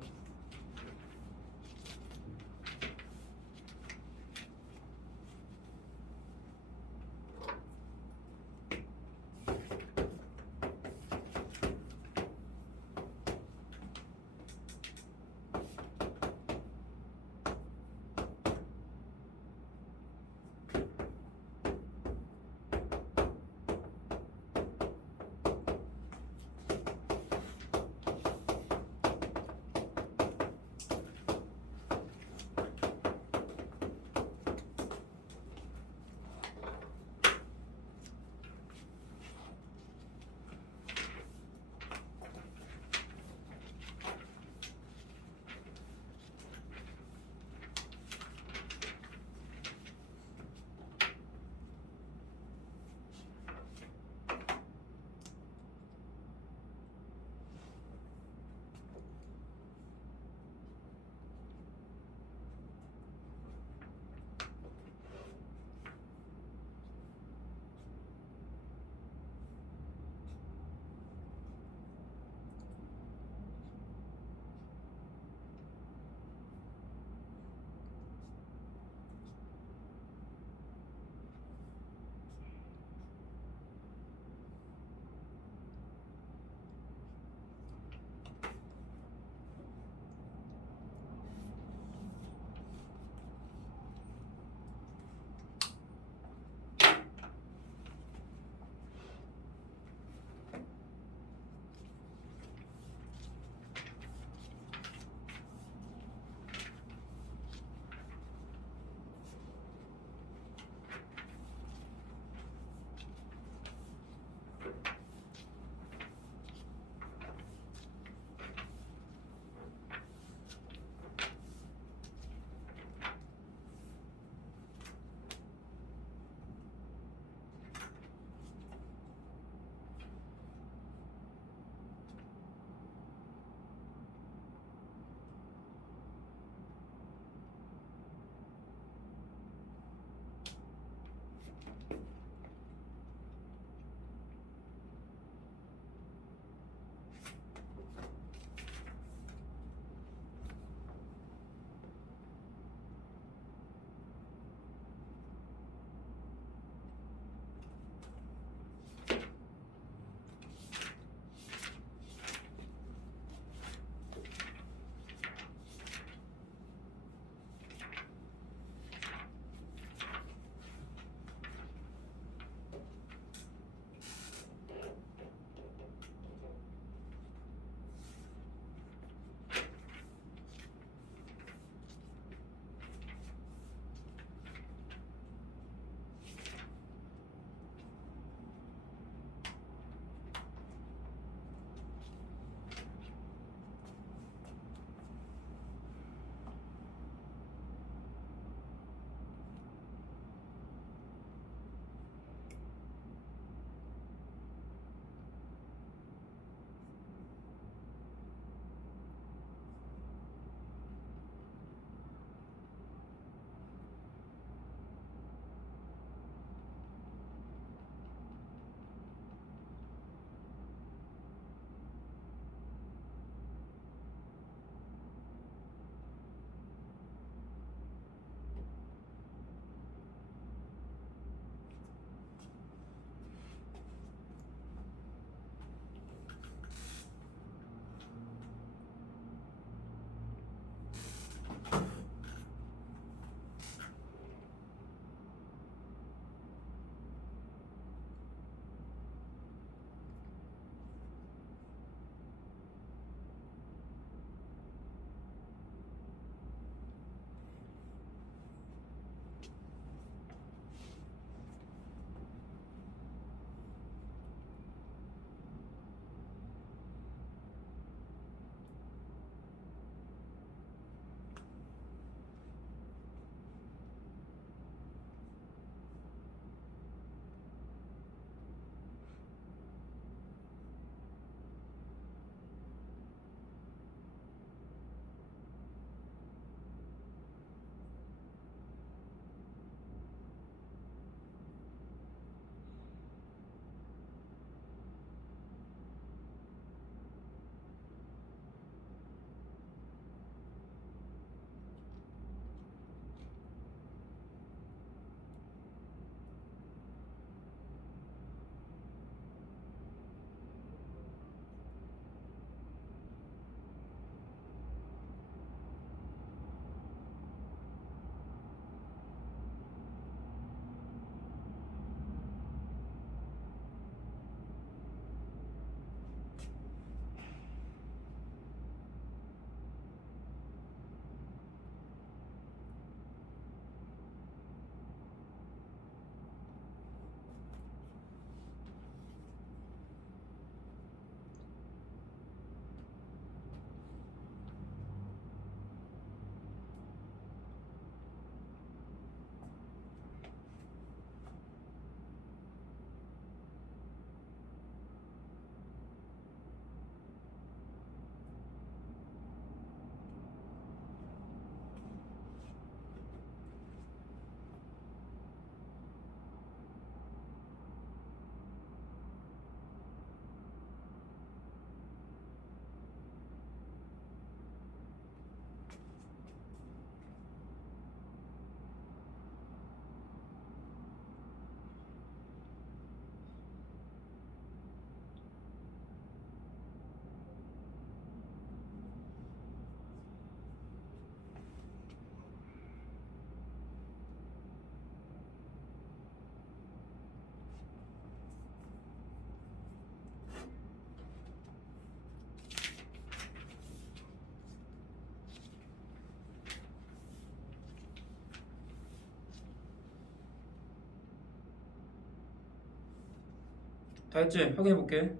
다 했지? 확인해 볼게.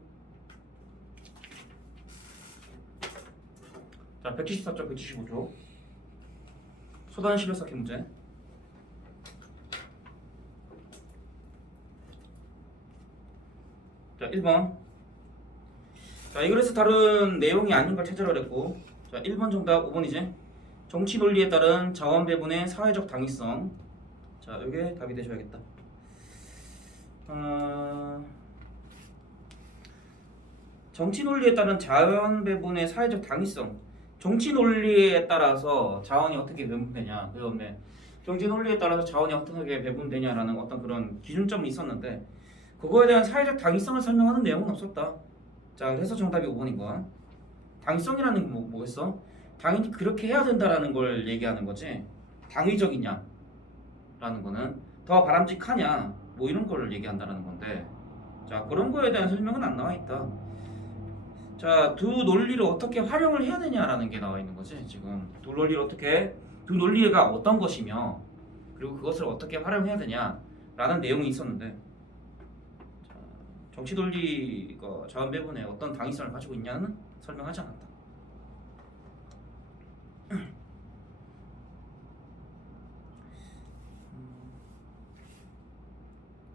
자, 174쪽, 175쪽. 소단 실력 쌓기 문제. 자, 1번. 자, 이 글에서 다른 내용이 아닌 걸 찾으라 그랬고. 자, 1번 정답 5번이지. 정치 논리에 따른 자원 배분의 사회적 당위성. 자, 이게 답이 되셔야겠다. 정치 논리에 따른 자원 배분의 사회적 당위성. 정치 논리에 따라서 자원이 어떻게 배분되냐. 그다음에 경제 논리에 따라서 자원이 어떻게 배분되냐라는 어떤 그런 기준점이 있었는데 그거에 대한 사회적 당위성을 설명하는 내용은 없었다. 자, 그래서 정답이 5번인 거야. 당위성이라는 게 뭐겠어? 당연히 그렇게 해야 된다라는 걸 얘기하는 거지. 당위적이냐 라는 거는 더 바람직하냐 뭐 이런 거를 얘기한다는 건데, 자, 그런 거에 대한 설명은 안 나와 있다. 자, 두 논리를 어떻게 활용을 해야 되냐라는 게 나와 있는 거지. 지금 두 논리가 어떤 것이며 그리고 그것을 어떻게 활용해야 되냐라는 내용이 있었는데, 자, 정치 논리가 자원 배분에 어떤 당위성을 가지고 있냐는 설명하지 않았다.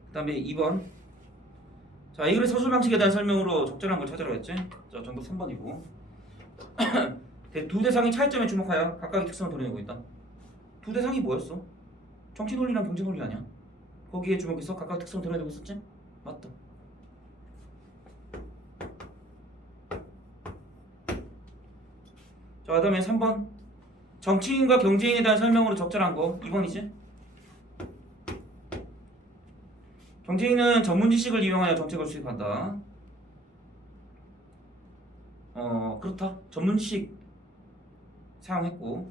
그 다음에 2번. 자, 이 글의 서술 방식에 대한 설명으로 적절한 걸 찾으라고 했지. 자, 정답 3번이고. 두 대상의 차이점에 주목하여 각각의 특성을 드러내고 있다. 두 대상이 뭐였어? 정치 논리랑 경제 논리 아니야? 거기에 주목해서 각각 특성을 드러내고 있었지? 맞다. 자, 그 다음에 3번. 정치인과 경제인에 대한 설명으로 적절한 거 2번이지. 경제인은 전문 지식을 이용하여 정책을 수립한다. 그렇다. 전문 지식 사용했고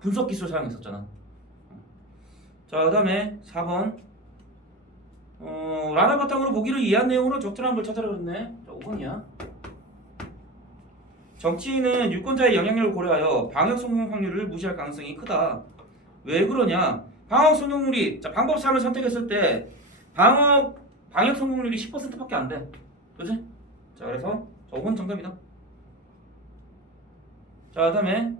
분석 기술 사용했었잖아. 자, 그다음에 4번. 라를 바탕으로 보기를 이해한 내용으로 적절한 걸 찾아라 그랬네. 자, 5번이야. 정치인은 유권자의 영향력을 고려하여 방역 성공 확률을 무시할 가능성이 크다. 왜 그러냐? 방역 성공률이, 자, 방법 3을 선택했을 때 방역 성공률이 10%밖에 안 돼. 그지? 자, 그래서 5번 정답이다. 자, 그다음에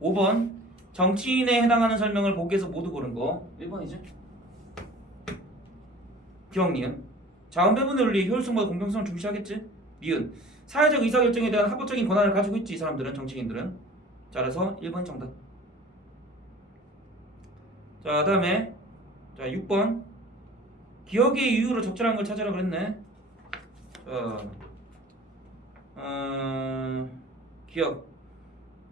5번. 정치인에 해당하는 설명을 보기에서 모두 고른 거 1번이지. 기억 니은. 자원 배분 논리 효율성과 공평성을 중시하겠지. 니은. 사회적 의사결정에 대한 합법적인 권한을 가지고 있지, 이 사람들은, 정치인들은. 자, 그래서 1번 정답. 자, 그다음에 자, 6번. 기억의 이유로 적절한 걸 찾으라 그랬네. 기억.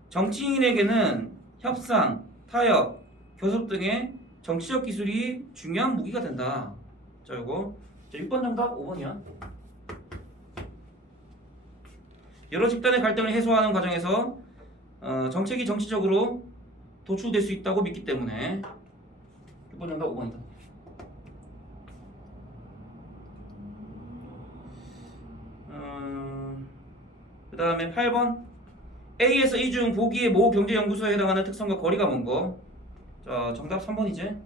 정치인에게는 협상, 타협, 교섭 등의 정치적 기술이 중요한 무기가 된다. 자, 이거. 자, 6번 정답 5번이야. 여러 집단의 갈등을 해소하는 과정에서 정책이 정치적으로 도출될 수 있다고 믿기 때문에 6번 정답 5번이다. 그 다음에 8번. A에서 E 중 보기에 모 경제연구소에 해당하는 특성과 거리가 먼 거. 자, 정답 3번이지.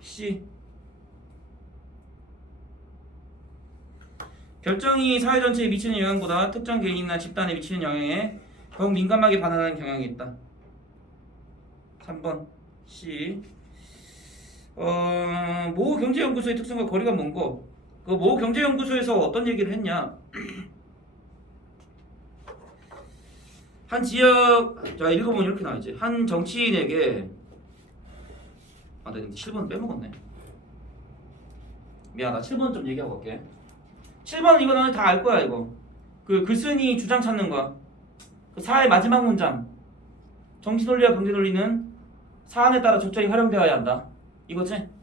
C. 결정이 사회 전체에 미치는 영향보다 특정 개인이나 집단에 미치는 영향에 더욱 민감하게 반응하는 경향이 있다. 3번 C. 모 경제연구소의 특성과 거리가 먼 거. 그 모 경제연구소에서 어떤 얘기를 했냐? 한 지역, 자, 읽어보면 이렇게 나와있지. 한 정치인에게, 아, 나 7번 빼먹었네. 미안하다. 7번 좀 얘기하고 갈게. 7번 이거 너는 다 알 거야, 이거. 그 글쓴이 주장 찾는 거. 그 사의 마지막 문장. 정치 논리와 경제 논리는 사안에 따라 적절히 활용되어야 한다. 이거지?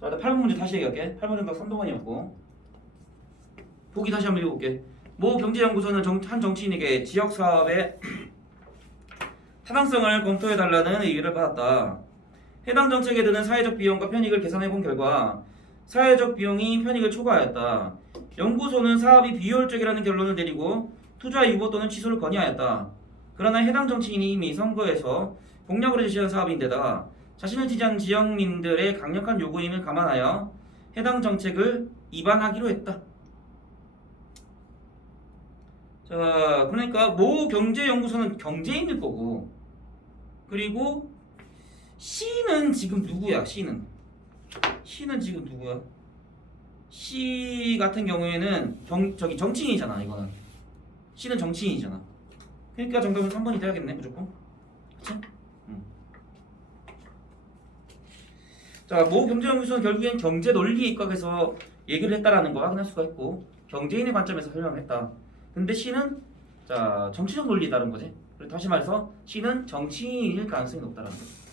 자, 8번 문제 다시 얘기할게. 8번 정답 3번이었고. 보기 다시 한번 읽어볼게. 모 경제연구소는 한 정치인에게 지역사업의 타당성을 검토해달라는 의뢰를 받았다. 해당 정책에 드는 사회적 비용과 편익을 계산해본 결과 사회적 비용이 편익을 초과하였다. 연구소는 사업이 비효율적이라는 결론을 내리고 투자 유보 또는 취소를 건의하였다. 그러나 해당 정치인이 이미 선거에서 공약으로 제시한 사업인데다가 자신을 지지하는 지역민들의 강력한 요구임을 감안하여 해당 정책을 입안하기로 했다. 자, 그러니까 모 경제연구소는 경제인일 거고, 그리고 C는 지금 누구야? C는 지금 누구야? C 같은 경우에는 저기 정치인이잖아. 이거는 C는 정치인이잖아. 그러니까 정답은 3번이 돼야겠네 무조건. 그치? 자, 모 경제연구소는 결국엔 경제 논리에 입각해서 얘기를 했다라는 거 확인할 수가 있고, 경제인의 관점에서 설명을 했다. 근데 C는 자 정치적 논리에 따른 거지. 그리고 다시 말해서 C는 정치인일 가능성이 높다라는 거지.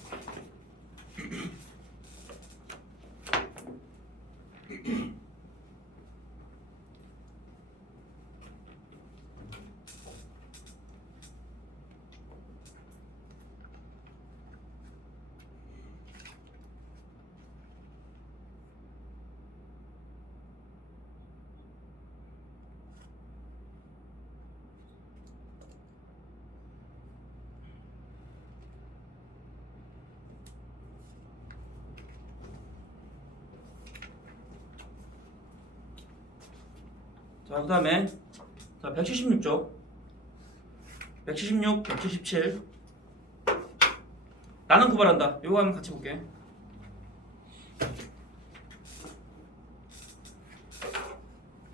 자, 그 다음에 자 176쪽 176, 177 나는 구발한다. 요거 한번 같이 볼게.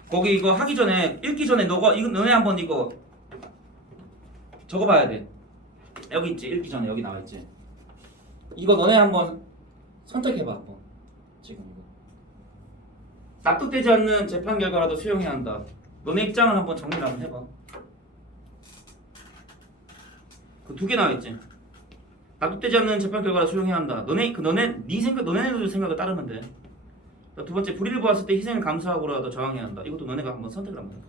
거기 이거 하기 전에 읽기 전에 너네 한번 이거 적어봐야 돼. 여기 있지. 읽기 전에 여기 나와 있지. 이거 너네 한번 선택해봐. 한번 지금 이거 납득되지 않는 재판 결과라도 수용해야 한다. 너네 입장을 한번 정리를 한번 해봐. 그 두 개 나와 있지. 납득되지 않는 재판 결과를 수용해야 한다. 너네들 생각을 따르면 돼. 두 번째, 불의를 보았을 때 희생을 감수하고라도 저항해야 한다. 이것도 너네가 한번 선택을 한번 해봐.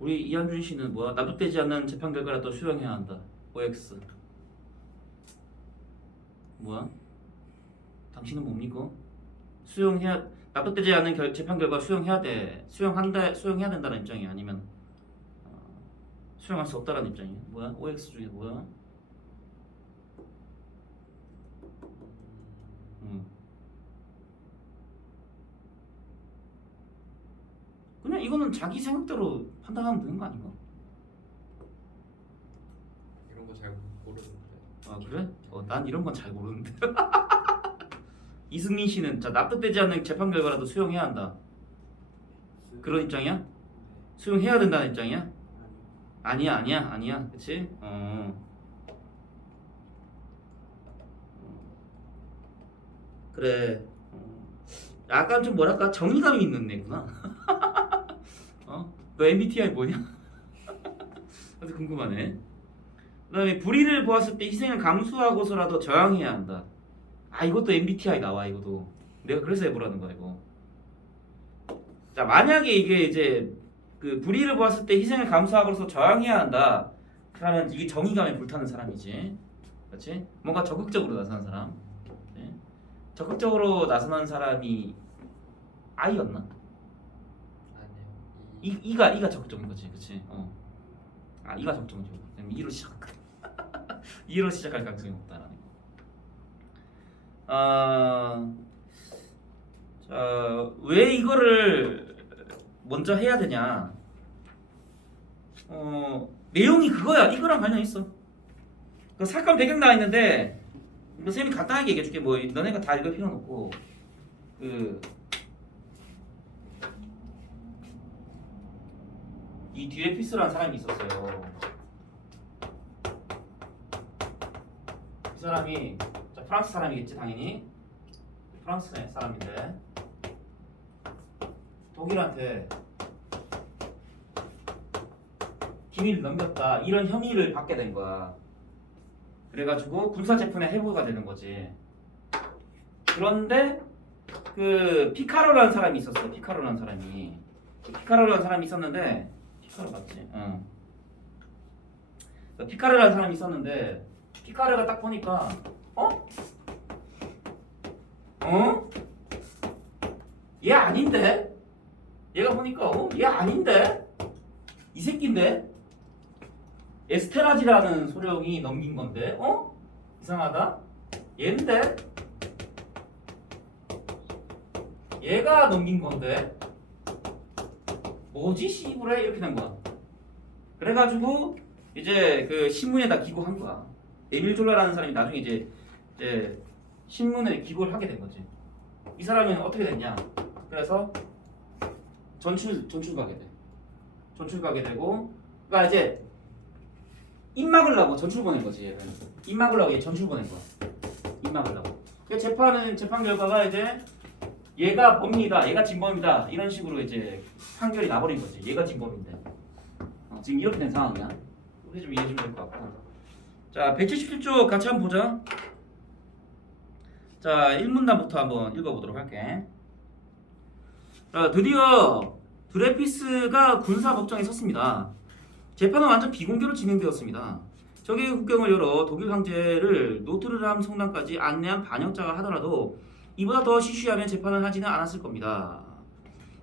우리 이한준 씨는 뭐야? 납득되지 않는 재판 결과라도 수용해야 한다. OX. 뭐야? 당신은 뭡니까? 납득되지 않는 재판 결과 수용해야 된다는 입장이 아니면 수용할 수 없다는 입장이야. 뭐야? OX 중에 뭐야? 그냥 이거는 자기 생각대로 판단하면 되는 거 아닌가? 이런 거 잘 모르는데. 아 그래? 난 이런 건 잘 모르는데. 이승민 씨는 자 납득되지 않는 재판 결과라도 수용해야 한다. 그런 입장이야? 수용해야 된다는 입장이야? 아니야. 그치? 그래. 약간 좀 뭐랄까 정의감이 있는 애구나. 너 MBTI 뭐냐? 아주 궁금하네. 그 다음에 불의를 보았을 때 희생을 감수하고서라도 저항해야 한다. 이것도 MBTI 나와. 이것도 내가 그래서 해보라는 거야 이거. 자, 만약에 이게 이제 그 불의를 보았을 때 희생을 감수하고서 저항해야 한다. 그러면 이게 정의감에 불타는 사람이지. 그렇지? 뭔가 적극적으로 나서는 사람. 네? 적극적으로 나서는 사람이 I였나? 아니요. 이가 적극적인 거지, 그렇지? 이가 적극적인 거지. 그럼 이로 시작할 가능성이 높다라는 거. 자, 왜 이거를 먼저 해야 되냐? 내용이 그거야. 이거랑 관련 있어. 그 사건 배경 나와 있는데, 선생님이 간단하게 얘기해줄게. 뭐 너네가 다 읽을 필요는 없고, 이 뒤에 피스라는 사람이 있었어요. 그 사람이 프랑스 사람이겠지 당연히. 프랑스 사람인데 독일한테 기밀을 넘겼다 이런 혐의를 받게 된 거야. 그래가지고 군사 재판의 해부가 되는 거지. 그런데 그 피카로라는 사람이 있었어. 피카로라는 사람이. 피카로라는 사람이 있었는데 피카로 맞지? 응. 피카르라는 사람이 있었는데 피카르가 딱 보니까 어? 어? 얘 아닌데? 얘가 보니까 얘 아닌데? 이 새끼인데? 에스테라지라는 소령이 넘긴 건데 이상하다? 얘인데? 얘가 넘긴 건데? 뭐지 씨부래? 이렇게 된 거야. 그래가지고 이제 그 신문에다 기고한 거야. 에밀 졸라라는 사람이 나중에 이제 신문에 기고를 하게 된 거지. 이 사람은 어떻게 됐냐? 그래서 전출 가게 돼. 전출 가게 되고, 그러니까 이제 입 막으려고 전출 보낸 거지. 얘는 입 막으려고 얘 전출 보낸 거야. 입 막으려고. 그 재판 결과가 이제 얘가 범인이다, 얘가 진범이다 이런 식으로 이제 판결이 나버린 거지. 얘가 진범인데. 지금 이렇게 된 상황이야. 우리 좀 이해 좀 될 것 같고. 자, 177조 같이 한번 보자. 자, 1문단부터 한번 읽어보도록 할게. 자, 드디어 드레피스가 군사법정에 섰습니다. 재판은 완전 비공개로 진행되었습니다. 적의 국경을 열어 독일 황제를 노트르담 성당까지 안내한 반역자가 하더라도 이보다 더 시시하면 재판을 하지는 않았을 겁니다.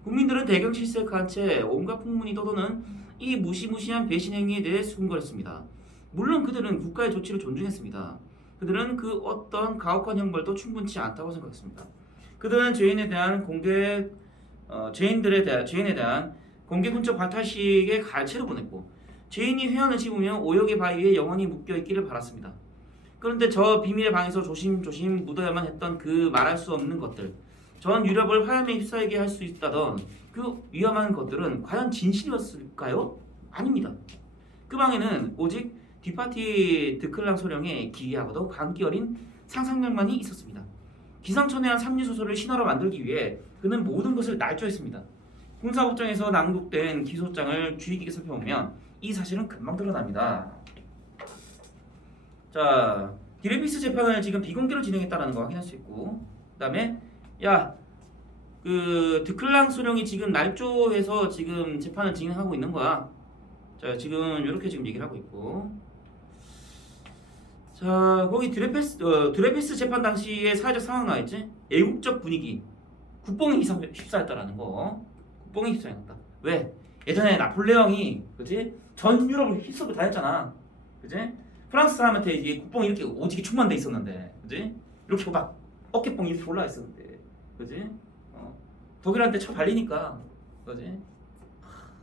국민들은 대경 실색한 채 온갖 풍문이 떠도는 이 무시무시한 배신 행위에 대해 수군거렸습니다. 물론 그들은 국가의 조치를 존중했습니다. 그들은 그 어떤 가혹한 형벌도 충분치 않다고 생각했습니다. 그들은 죄인에 대한 공개 군적 발탈식의 갈채를 보냈고 죄인이 회한을 씹으며 오역의 바위 위에 영원히 묶여있기를 바랐습니다. 그런데 저 비밀의 방에서 조심조심 묻어야만 했던 그 말할 수 없는 것들, 전 유럽을 화염에 휩싸이게 할 수 있다던 그 위험한 것들은 과연 진실이었을까요? 아닙니다. 그 방에는 오직 뒷파티 드클랑 소령의 기이하고도 광기 어린 상상력만이 있었습니다. 기상천외한 삼류소설을 신화로 만들기 위해 그는 모든 것을 날조했습니다. 군사법정에서 낭독된 기소장을 주의 깊게 살펴보면 이 사실은 금방 드러납니다. 자, 디레피스 재판을 지금 비공개로 진행했다는 거 확인할 수 있고, 그 다음에 그 드클랑 소령이 지금 날조해서 지금 재판을 진행하고 있는 거야. 자, 지금 이렇게 지금 얘기를 하고 있고, 자, 거기 드레피스 재판 당시의 사회적 상황 나와있지? 애국적 분위기, 국뽕에 휩싸였다라는 거. 국뽕에 휩싸였다. 왜? 예전에 나폴레옹이 그지? 전 유럽을 휩쓸고 다녔잖아. 그지? 프랑스 사람한테 이게 국뽕이 이렇게 오지게 충만돼 있었는데, 그지? 이렇게 막 어깨뽕이 이렇게 올라와 있었는데, 그지? 독일한테 쳐 발리니까, 그지?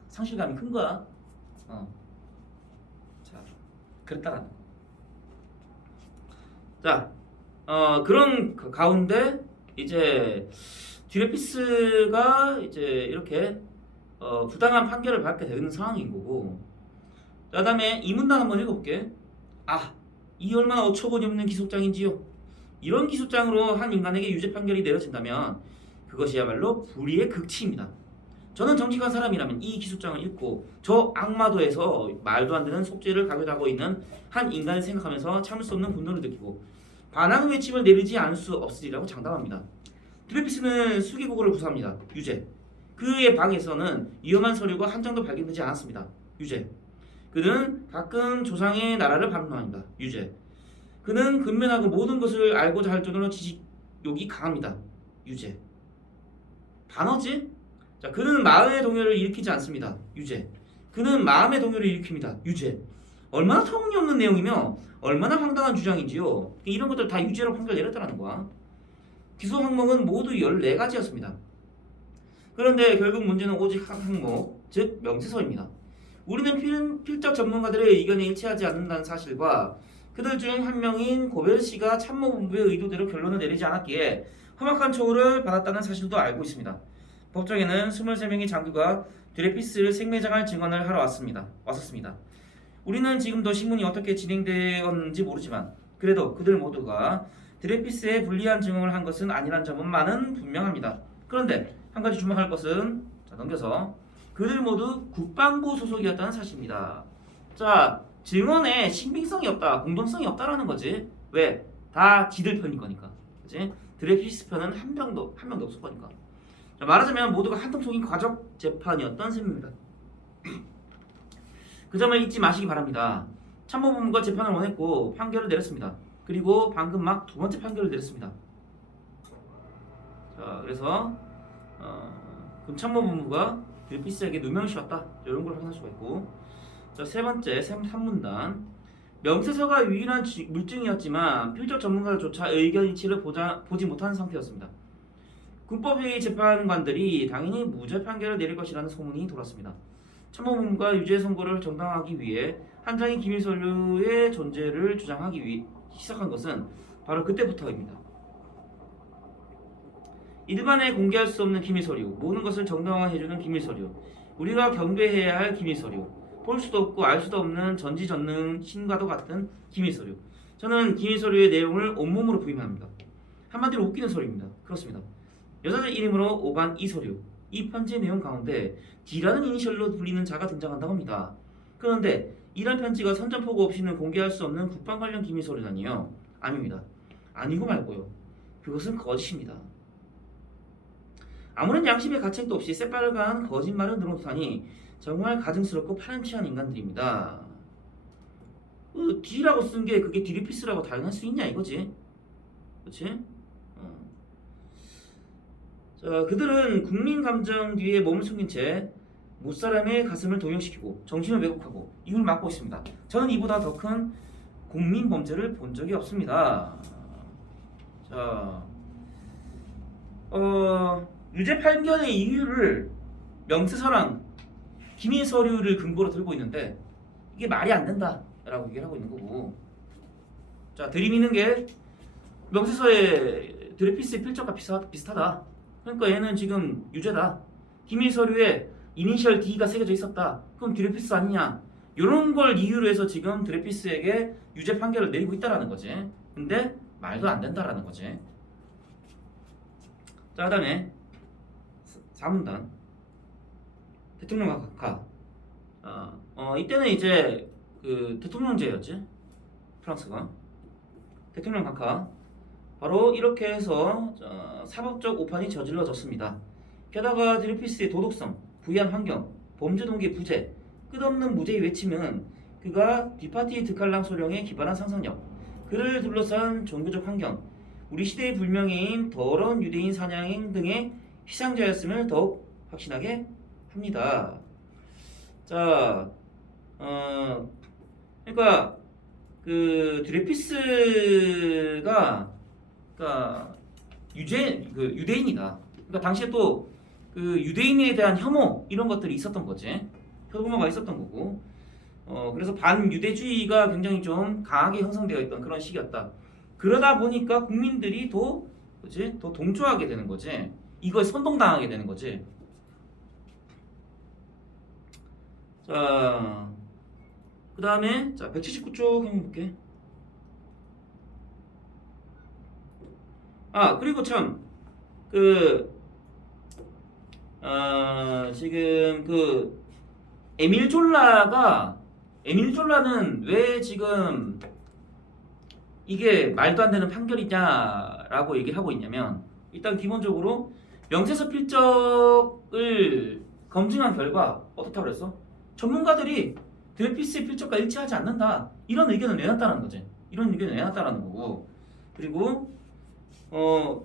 상실감이 큰 거야. 자, 그랬다라는 거. 자, 그런 가운데 이제 디레피스가 이제 이렇게 부당한 판결을 받게 되는 상황인 거고. 자, 그다음에 이 문단 한번 읽어볼게. 이 얼마나 어처구니 없는 기소장인지요. 이런 기소장으로 한 인간에게 유죄 판결이 내려진다면 그것이야말로 불의의 극치입니다. 저는 정직한 사람이라면 이 기소장을 읽고 저 악마도에서 말도 안 되는 속죄를 가져가고 있는 한 인간을 생각하면서 참을 수 없는 분노를 느끼고 반항 외침을 내리지 않을 수 없으리라고 장담합니다. 드레피스는 수기고거를 구사합니다. 유죄. 그의 방에서는 위험한 서류가 한 장도 발견되지 않았습니다. 유죄. 그는 가끔 조상의 나라를 반문합니다. 유죄. 그는 근면하고 모든 것을 알고자 할 정도로 지식욕이 강합니다. 유죄. 단어지? 자, 그는 마음의 동요를 일으키지 않습니다. 유죄. 그는 마음의 동요를 일으킵니다. 유죄. 얼마나 터무니없는 내용이며 얼마나 황당한 주장인지요. 이런 것들 다 유죄로 판결 내렸다는 거야. 기소 항목은 모두 14가지였습니다. 그런데 결국 문제는 오직 한 항목, 즉 명세서입니다. 우리는 필적 전문가들의 의견에 일치하지 않는다는 사실과 그들 중 한 명인 고벨 씨가 참모본부의 의도대로 결론을 내리지 않았기에 험악한 처우를 받았다는 사실도 알고 있습니다. 법정에는 23명의 장교가 드레피스를 생매장할 증언을 하러 왔었습니다. 우리는 지금도 신문이 어떻게 진행되었는지 모르지만 그래도 그들 모두가 드레피스에 불리한 증언을 한 것은 아니란 점만은 분명합니다. 그런데 한 가지 주목할 것은 넘겨서 그들 모두 국방부 소속이었다는 사실입니다. 자, 증언에 신빙성이 없다, 공동성이 없다라는 거지. 왜? 다 지들 편인 거니까. 그치? 드레피스 편은 한 명도 없을 거니까. 자, 말하자면 모두가 한통속인 과적 재판이었던 셈입니다. 그 점을 잊지 마시기 바랍니다. 참모본부가 재판을 원했고 판결을 내렸습니다. 그리고 방금 막 두 번째 판결을 내렸습니다. 자, 그래서 참모본부가 드레피스에게 누명을 씌웠다. 이런 걸 확인할 수가 있고, 자, 세 번째 3문단 명세서가 유일한 물증이었지만 필적 전문가들조차 의견 일치를 보지 못하는 상태였습니다. 군법회의 재판관들이 당연히 무죄 판결을 내릴 것이라는 소문이 돌았습니다. 참모본부가 유죄 선고를 정당화하기 위해 한 장의 기밀 서류의 존재를 주장하기 위해 시작한 것은 바로 그때부터입니다. 이들만에 공개할 수 없는 기밀 서류, 모든 것을 정당화해주는 기밀 서류, 우리가 경배해야 할 기밀 서류, 볼 수도 없고 알 수도 없는 전지전능 신과도 같은 기밀 서류. 저는 기밀 서류의 내용을 온몸으로 부인합니다. 한마디로 웃기는 서류입니다. 그렇습니다. 여자들 이름으로 오간 이 서류, 이 편지의 내용 가운데 D라는 이니셜로 불리는 자가 등장한다고 합니다. 그런데 이런 편지가 선전포고 없이는 공개할 수 없는 국방 관련 기밀 서류라니요? 아닙니다. 아니고 말고요. 그것은 거짓입니다. 아무런 양심의 가책도 없이 새빨간 거짓말을 늘어놓다니 정말 가증스럽고 파렴치한 인간들입니다. D라고 쓴 게 그게 드레피스라고 당연할 수 있냐 이거지. 그렇지? 자, 그들은 국민 감정 뒤에 몸을 숨긴 채 무사람의 가슴을 동요시키고 정신을 왜곡하고 이걸 막고 있습니다. 저는 이보다 더 큰 국민 범죄를 본 적이 없습니다. 자, 유죄 판결의 이유를 명세서랑 기밀 서류를 근거로 들고 있는데 이게 말이 안 된다라고 얘기를 하고 있는 거고. 자, 들이미는 게 명세서의 드레피스의 필적과 비슷하다. 그러니까 얘는 지금 유죄다. 기밀 서류에 이니셜 D가 새겨져 있었다. 그럼 드레피스 아니냐? 이런 걸 이유로 해서 지금 드레피스에게 유죄 판결을 내리고 있다라는 거지. 근데 말도 안 된다라는 거지. 자, 그다음에 4문단 대통령과 각하. 이때는 이제 그 대통령제였지. 프랑스가 대통령 각하. 바로 이렇게 해서 사법적 오판이 저질러졌습니다. 게다가 드레피스의 도덕성, 부유한 환경, 범죄 동기 부재, 끝없는 무죄의 외침은 그가 뒤파티 드칼랑 소령에 기반한 상상력, 그를 둘러싼 종교적 환경, 우리 시대의 불명예인 더러운 유대인 사냥행 등의 희생자였음을 더욱 확신하게 합니다. 자, 그러니까 그 드레피스가 그러니까 유대인이다. 그러니까 당시에 또 그 유대인에 대한 혐오 이런 것들이 있었던 거지. 혐오가 있었던 거고. 그래서 반유대주의가 굉장히 좀 강하게 형성되어 있던 그런 시기였다. 그러다 보니까 국민들이 더 동조하게 되는 거지. 이거에 선동당하게 되는 거지. 자, 그 다음에 179쪽 한번 볼게. 그리고 참 지금 그 에밀 졸라는 왜 지금 이게 말도 안 되는 판결이냐라고 얘기를 하고 있냐면, 일단 기본적으로 명세서 필적을 검증한 결과 어떻다고 그랬어? 전문가들이 드레피스의 필적과 일치하지 않는다, 이런 의견을 내놨다는 거지. 이런 의견을 내놨다는 거고, 그리고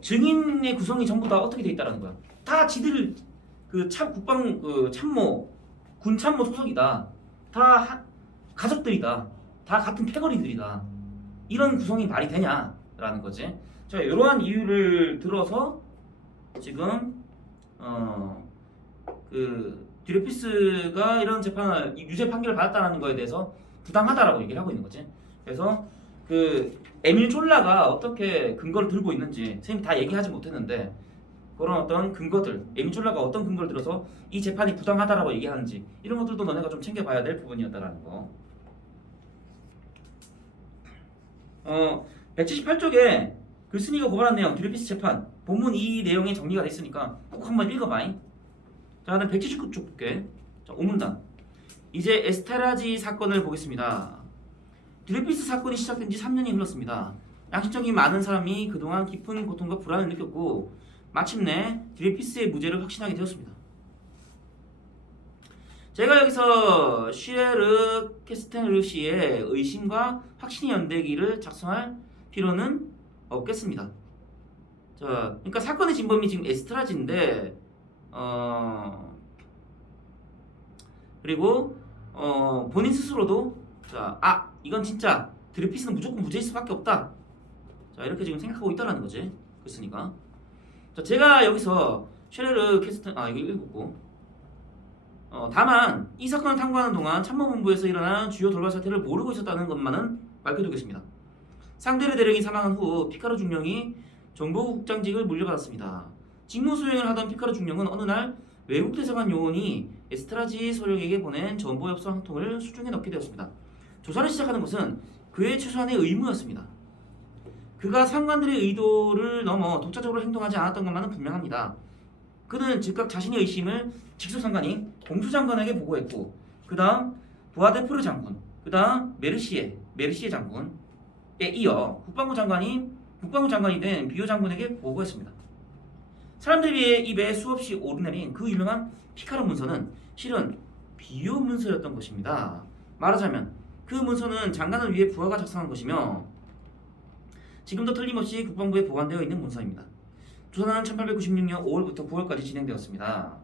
증인의 구성이 전부 다 어떻게 돼 있다라는 거야. 다 지들 국방 군 참모 소속이다. 다 가족들이다. 다 같은 패거리들이다. 이런 구성이 말이 되냐라는 거지. 자, 이러한 이유를 들어서 지금 그 드레피스가 이런 유죄 판결을 받았다는 거에 대해서 부당하다라고 얘기를 하고 있는 거지. 그래서 그 에밀 졸라가 어떻게 근거를 들고 있는지 선생님이 다 얘기하지 못했는데, 그런 어떤 근거들, 에밀 졸라가 어떤 근거를 들어서 이 재판이 부당하다라고 얘기하는지, 이런 것들도 너네가 좀 챙겨봐야 될 부분이었다라는 거. 178쪽에 글쓴이가 고발한 내용, 드레피스 재판 본문 이 내용이 정리가 돼 있으니까 꼭 한번 읽어봐잉. 자, 그다음 179쪽 볼게. 자, 5문단. 이제 에스테라지 사건을 보겠습니다. 드레피스 사건이 시작된 지 3년이 흘렀습니다. 양심적인 많은 사람이 그동안 깊은 고통과 불안을 느꼈고 마침내 드레피스의 무죄를 확신하게 되었습니다. 제가 여기서 슈에르 캐스테르시의 의심과 확신이 연대기를 작성할 필요는 없겠습니다. 자, 그러니까 사건의 진범이 지금 에스트라지인데, 그리고 본인 스스로도 이건 진짜 드레피스는 무조건 무죄일 수밖에 없다. 자, 이렇게 지금 생각하고 있다라는 거지. 그랬으니까. 자, 제가 여기서 슈에르 캐스테 이거 읽었고. 다만 이 사건을 탐구하는 동안 참모본부에서 일어난 주요 돌발 사태를 모르고 있었다는 것만은 밝혀두겠습니다. 상대르 대령이 사망한 후 피카르 중령이 정보국장직을 물려받았습니다. 직무 수행을 하던 피카르 중령은 어느 날 외국 대사관 요원이 에스트라지 소령에게 보낸 정보 엽서 한 통을 수중에 넣게 되었습니다. 조사를 시작하는 것은 그의 최소한의 의무였습니다. 그가 상관들의 의도를 넘어 독자적으로 행동하지 않았던 것만은 분명합니다. 그는 즉각 자신의 의심을 직소상관인 공수장관에게 보고했고 그 다음 부하데프르 장군, 그 다음 메르시에 장군에 이어 국방부 장관이 된 비오 장군에게 보고했습니다. 사람들의 입에 수없이 오르내린 그 유명한 피카르 문서는 실은 비오 문서였던 것입니다. 말하자면 그 문서는 장관을 위해 부하가 작성한 것이며 지금도 틀림없이 국방부에 보관되어 있는 문서입니다. 조사는 1896년 5월부터 9월까지 진행되었습니다.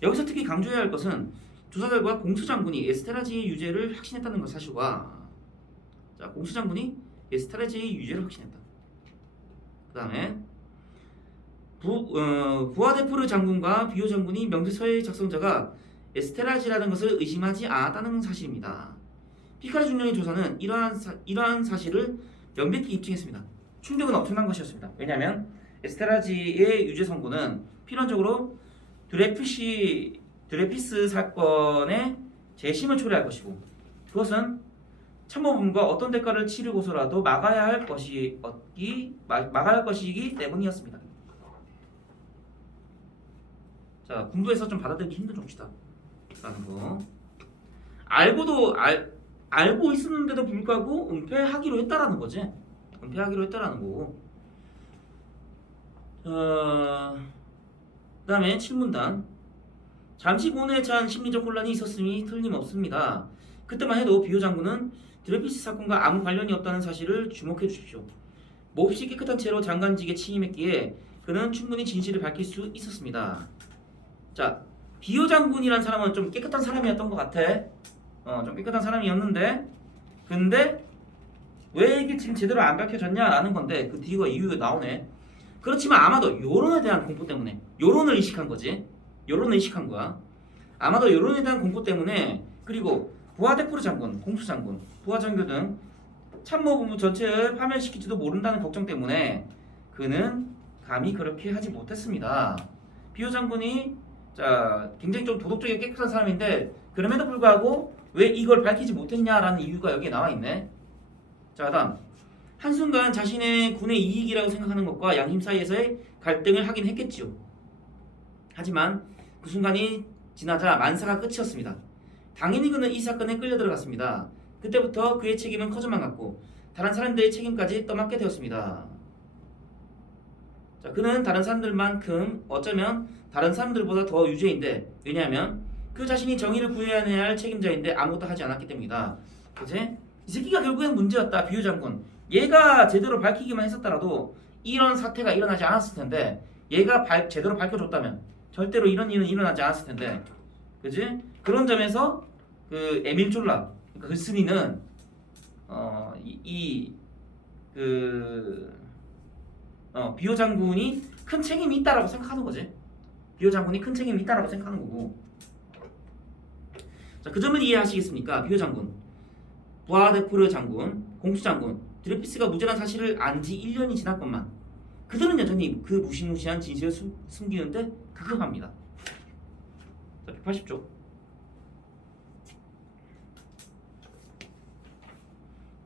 여기서 특히 강조해야 할 것은 조사 결과 공수장군이 에스테라지의 유죄를 확신했다는 것 사실과 공수장군이 에스테라지의 유죄를 확신했다. 그 다음에 부하데프르 장군과 비오 장군이 명세서의 작성자가 에스테라지라는 것을 의심하지 않았다는 사실입니다. 피카르 중령의 조사는 이러한 사실을 명백히 입증했습니다. 충격은 엄청난 것이었습니다. 왜냐하면 에스테라지의 유죄 선고는 필연적으로 드레피스 사건의 재심을 초래할 것이고 그것은 참모본부가 어떤 대가를 치르고서라도 막아야 할 것이기 때문이었습니다. 자, 군부에서 좀 받아들이기 힘든 조치다 라는 거. 알고 있었는데도 불구하고 은폐하기로 했다라는 거지. 은폐하기로 했다라는 거고. 그 다음에 7문단. 잠시 고뇌에 찬 심리적 혼란이 있었음이 틀림없습니다. 그때만 해도 비오 장군은 드레피스 사건과 아무 관련이 없다는 사실을 주목해 주십시오. 몹시 깨끗한 채로 장관직에 취임했기에 그는 충분히 진실을 밝힐 수 있었습니다. 자, 비오 장군이란 사람은 좀 깨끗한 사람이었던 것 같아. 좀 깨끗한 사람이었는데 근데 왜 이게 지금 제대로 안 밝혀졌냐라는 건데 그 뒤가 이유가 나오네. 그렇지만 아마도 여론에 대한 공포 때문에 여론을 의식한 거지. 여론을 의식한 거야. 아마도 여론에 대한 공포 때문에 그리고 부하데프르 장군, 공수장군, 부하장교 등 참모본부 전체를 파멸시킬지도 모른다는 걱정 때문에 그는 감히 그렇게 하지 못했습니다. 비오 장군이 굉장히 좀 도덕적이고 깨끗한 사람인데 그럼에도 불구하고 왜 이걸 밝히지 못했냐라는 이유가 여기에 나와 있네. 자, 다음 한순간 자신의 군의 이익이라고 생각하는 것과 양심 사이에서의 갈등을 하긴 했겠지요. 하지만 그 순간이 지나자 만사가 끝이었습니다. 당연히 그는 이 사건에 끌려 들어갔습니다. 그때부터 그의 책임은 커져만 갔고 다른 사람들의 책임까지 떠맡게 되었습니다. 자, 그는 다른 사람들만큼 어쩌면 다른 사람들보다 더 유죄인데 왜냐하면 그 자신이 정의를 구해내야 할 책임자인데 아무것도 하지 않았기 때문이다. 그치? 이 새끼가 결국엔 문제였다. 비오 장군. 얘가 제대로 밝히기만 했었더라도 이런 사태가 일어나지 않았을 텐데 얘가 제대로 밝혀줬다면 절대로 이런 일은 일어나지 않았을 텐데 그치? 그런 점에서 그 에밀 졸라 그러니까 글쓴이는 비오 장군이 큰 책임이 있다라고 생각하는 거지. 비오 장군이 큰 책임이 있다라고 생각하는 거고. 자, 그 점을 이해하시겠습니까? 비오 장군, 부하데프르 장군, 공수장군, 드레피스가 무죄란 사실을 안 지 1년이 지났건만 그들은 여전히 그 무시무시한 진실을 숨기는데 급급합니다. 자, 180쪽.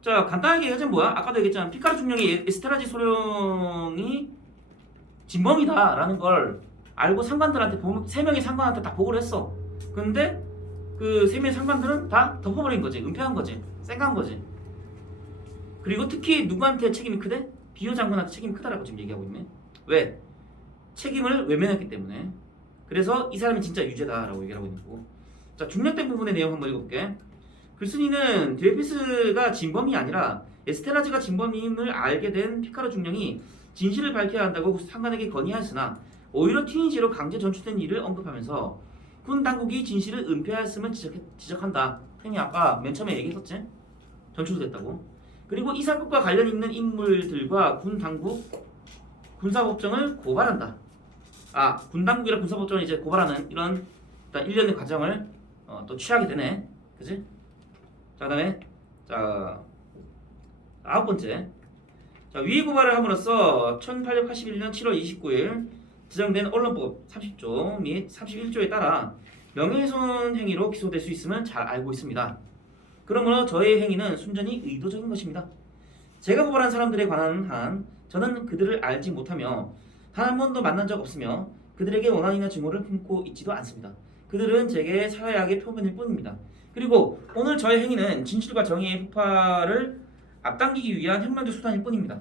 자, 간단하게 얘기하자면 뭐야? 아까도 얘기했잖아. 피카르 중령이 에스테라지 소령이 진범이다라는 걸 알고 상관들한테 3명의 상관한테 다 보고를 했어. 근데 그 3명의 상관들은 다 덮어버린 거지. 은폐한 거지. 쌩간 거지. 그리고 특히 누구한테 책임이 크대? 비호 장군한테 책임이 크다라고 지금 얘기하고 있네. 왜? 책임을 외면했기 때문에. 그래서 이 사람이 진짜 유죄다라고 얘기하고 있는 거고. 자, 중략된 부분의 내용 한번 읽어볼게. 글쓴이는 드레피스가 진범이 아니라 에스테라즈가 진범임을 알게 된 피카르 중령이 진실을 밝혀야 한다고 상관에게 건의하였으나 오히려 튀니지로 강제 전출된 일을 언급하면서 군 당국이 진실을 은폐하였음을 지적한다. 형이 아까 맨 처음에 얘기했었지? 전출됐다고. 그리고 이 사건과 관련 있는 인물들과 군 당국 군사법정을 고발한다. 아, 군 당국이랑 군사법정을 이제 고발하는 이런 일단 일련의 과정을 또 취하게 되네. 그지? 자, 그다음에 자, 9번째. 자, 위의 고발을 함으로써 1881년 7월 29일 지정된 언론법 30조 및 31조에 따라 명예훼손 행위로 기소될 수 있음을 잘 알고 있습니다. 그러므로 저의 행위는 순전히 의도적인 것입니다. 제가 고발한 사람들에 관한 한 저는 그들을 알지 못하며 단 한 번도 만난 적 없으며 그들에게 원한이나 증오를 품고 있지도 않습니다. 그들은 제게 사회학의 표면일 뿐입니다. 그리고 오늘 저의 행위는 진실과 정의의 폭발을 앞당기기 위한 혁명적 수단일 뿐입니다.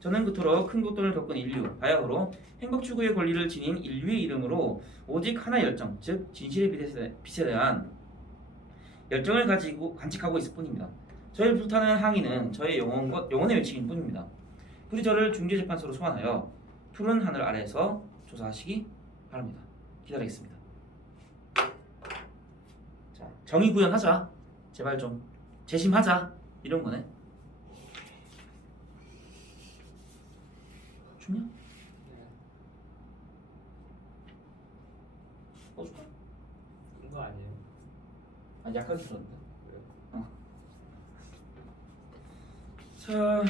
저는 그토록 큰 고통을 겪은 인류, 바야흐로 행복 추구의 권리를 지닌 인류의 이름으로 오직 하나의 열정, 즉 진실의 빛에 대한 열정을 가지고 간직하고 있을 뿐입니다. 저를 불타는 항의는 저의 영혼의 외침일 뿐입니다. 부디 저를 중재재판소로 소환하여 푸른 하늘 아래에서 조사하시기 바랍니다. 기다리겠습니다. 자, 정의 구현하자. 제발 좀 재심하자. 이런 거네. 춥냐? 꺼줄까? 그런 거 아니에요? 아, 약하게 들었는데. 왜요? 자,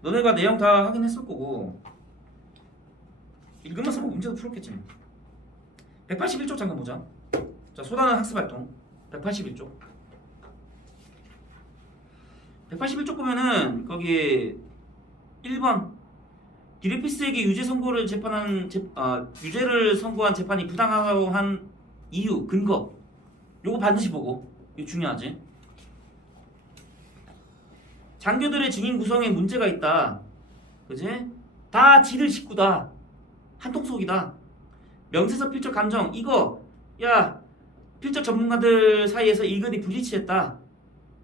너네가 내용 다 확인했을 거고 읽으면서 뭐 문제도 풀었겠지. 181쪽 잠깐 보자. 자, 소단은 학습활동 181쪽. 181쪽 보면은 거기 1번 디레피스에게 유죄를 선고한 재판이 부당하다고 한 이유, 근거 요거 반드시 보고. 이거 중요하지. 장교들의 증인 구성에 문제가 있다. 그지? 다 지들 식구다. 한통속이다. 명세서 필적 감정 이거 야 필적 전문가들 사이에서 일거리 불일치했다.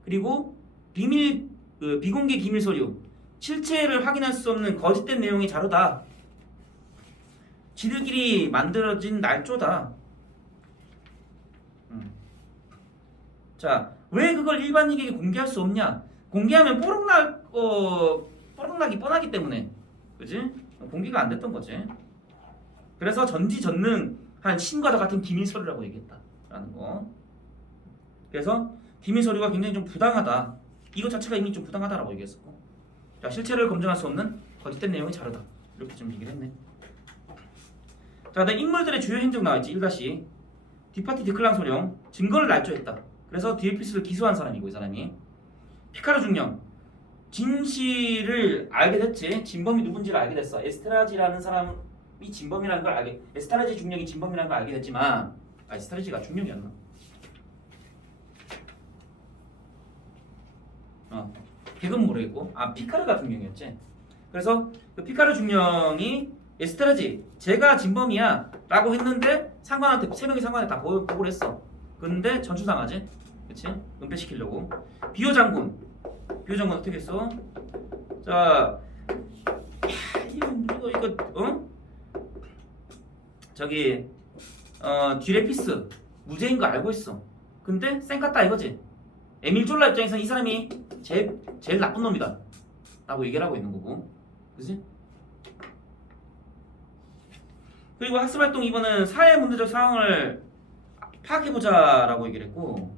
그리고 비공개 기밀 서류 실체를 확인할 수 없는 거짓된 내용의 자료다. 지들끼리 만들어진 날조다. 자, 왜 그걸 일반인에게 공개할 수 없냐? 공개하면 뽀록나기 뻔하기 때문에, 그지? 공개가 안 됐던 거지. 그래서 전지전능한 신과도 같은 기밀 서류라고 얘기했다라는 거. 그래서 기밀 서류가 굉장히 좀 부당하다. 이것 자체가 이미 좀 부당하다라고 얘기했었고, 자, 실체를 검증할 수 없는 거짓된 내용의 자료다. 이렇게 좀 얘기를 했네. 자, 그다음 인물들의 주요 행적 나와있지. 1다시 디파티 디클랑 소령 증거를 날조했다. 그래서 디에피스를 기소한 사람이고 이 사람이 피카르 중령 진실을 알게 됐지. 진범이 누군지를 알게 됐어. 에스테라지라는 사람이 진범이라는 걸 에스테라지 중령이 진범이라는 걸 알게 됐지만 에스테라지가 중령이었나? 걔는 모르겠고 피카르가 중령이었지. 그래서 그 피카르 중령이 에스테라지 제가 진범이야 라고 했는데 상관한테 3명이 상관에 다 보고를 했어. 근데 전출당하지. 그치? 은폐시키려고. 비호 장군 어떻게 했어? 자, 이거 저기 디레피스 무죄인 거 알고 있어. 근데 쌩깠다 이거지. 에밀 졸라 입장에서는 이 사람이 제일 나쁜 놈이다 라고 얘기를 하고 있는 거고. 그치? 그리고 학습활동 2번은 사회 문제적 상황을 파악해보자 라고 얘기를 했고,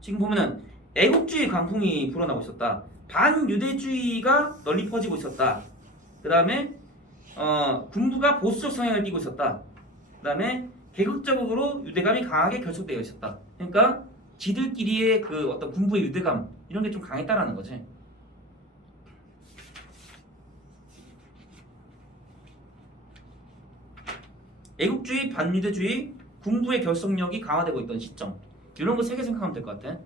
지금 보면은 애국주의 광풍이 불어나고 있었다. 반유대주의가 널리 퍼지고 있었다. 그 다음에 군부가 보수적 성향을 띠고 있었다. 그 다음에 계급적으로 유대감이 강하게 결속되어 있었다. 그러니까 지들끼리의 그 어떤 군부의 유대감 이런 게 좀 강했다라는 거지. 애국주의, 반유대주의, 군부의 결속력이 강화되고 있던 시점. 이런 거 세 개 생각하면 될 것 같아.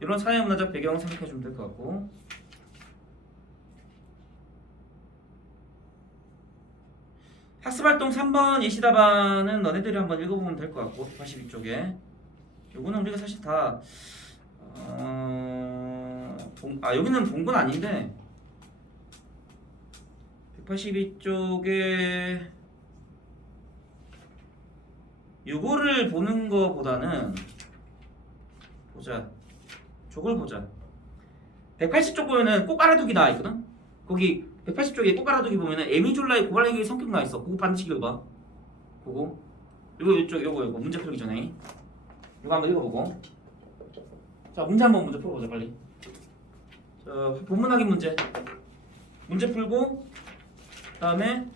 이런 사회 문화적 배경 생각해 주면 될 것 같고. 학습활동 3번 예시답안은 너네들이 한번 읽어보면 될 것 같고 182쪽에 요거는 우리가 사실 다 여기는 본 건 아닌데 182쪽에 요거를 보는 거보다는 보자. 저걸 보자. 180쪽 보면은 꼭 알아두기 나와 있거든. 거기 180쪽에 꼭 알아두기 보면은 에미졸라의 고발행위 성격 나와 있어. 그거 반드시 읽어봐. 그거 요거 문제 풀기 전에 이거 한번 읽어보고. 자, 문제 한번 먼저 풀어보자 빨리. 자, 본문하기 문제 풀고 그다음에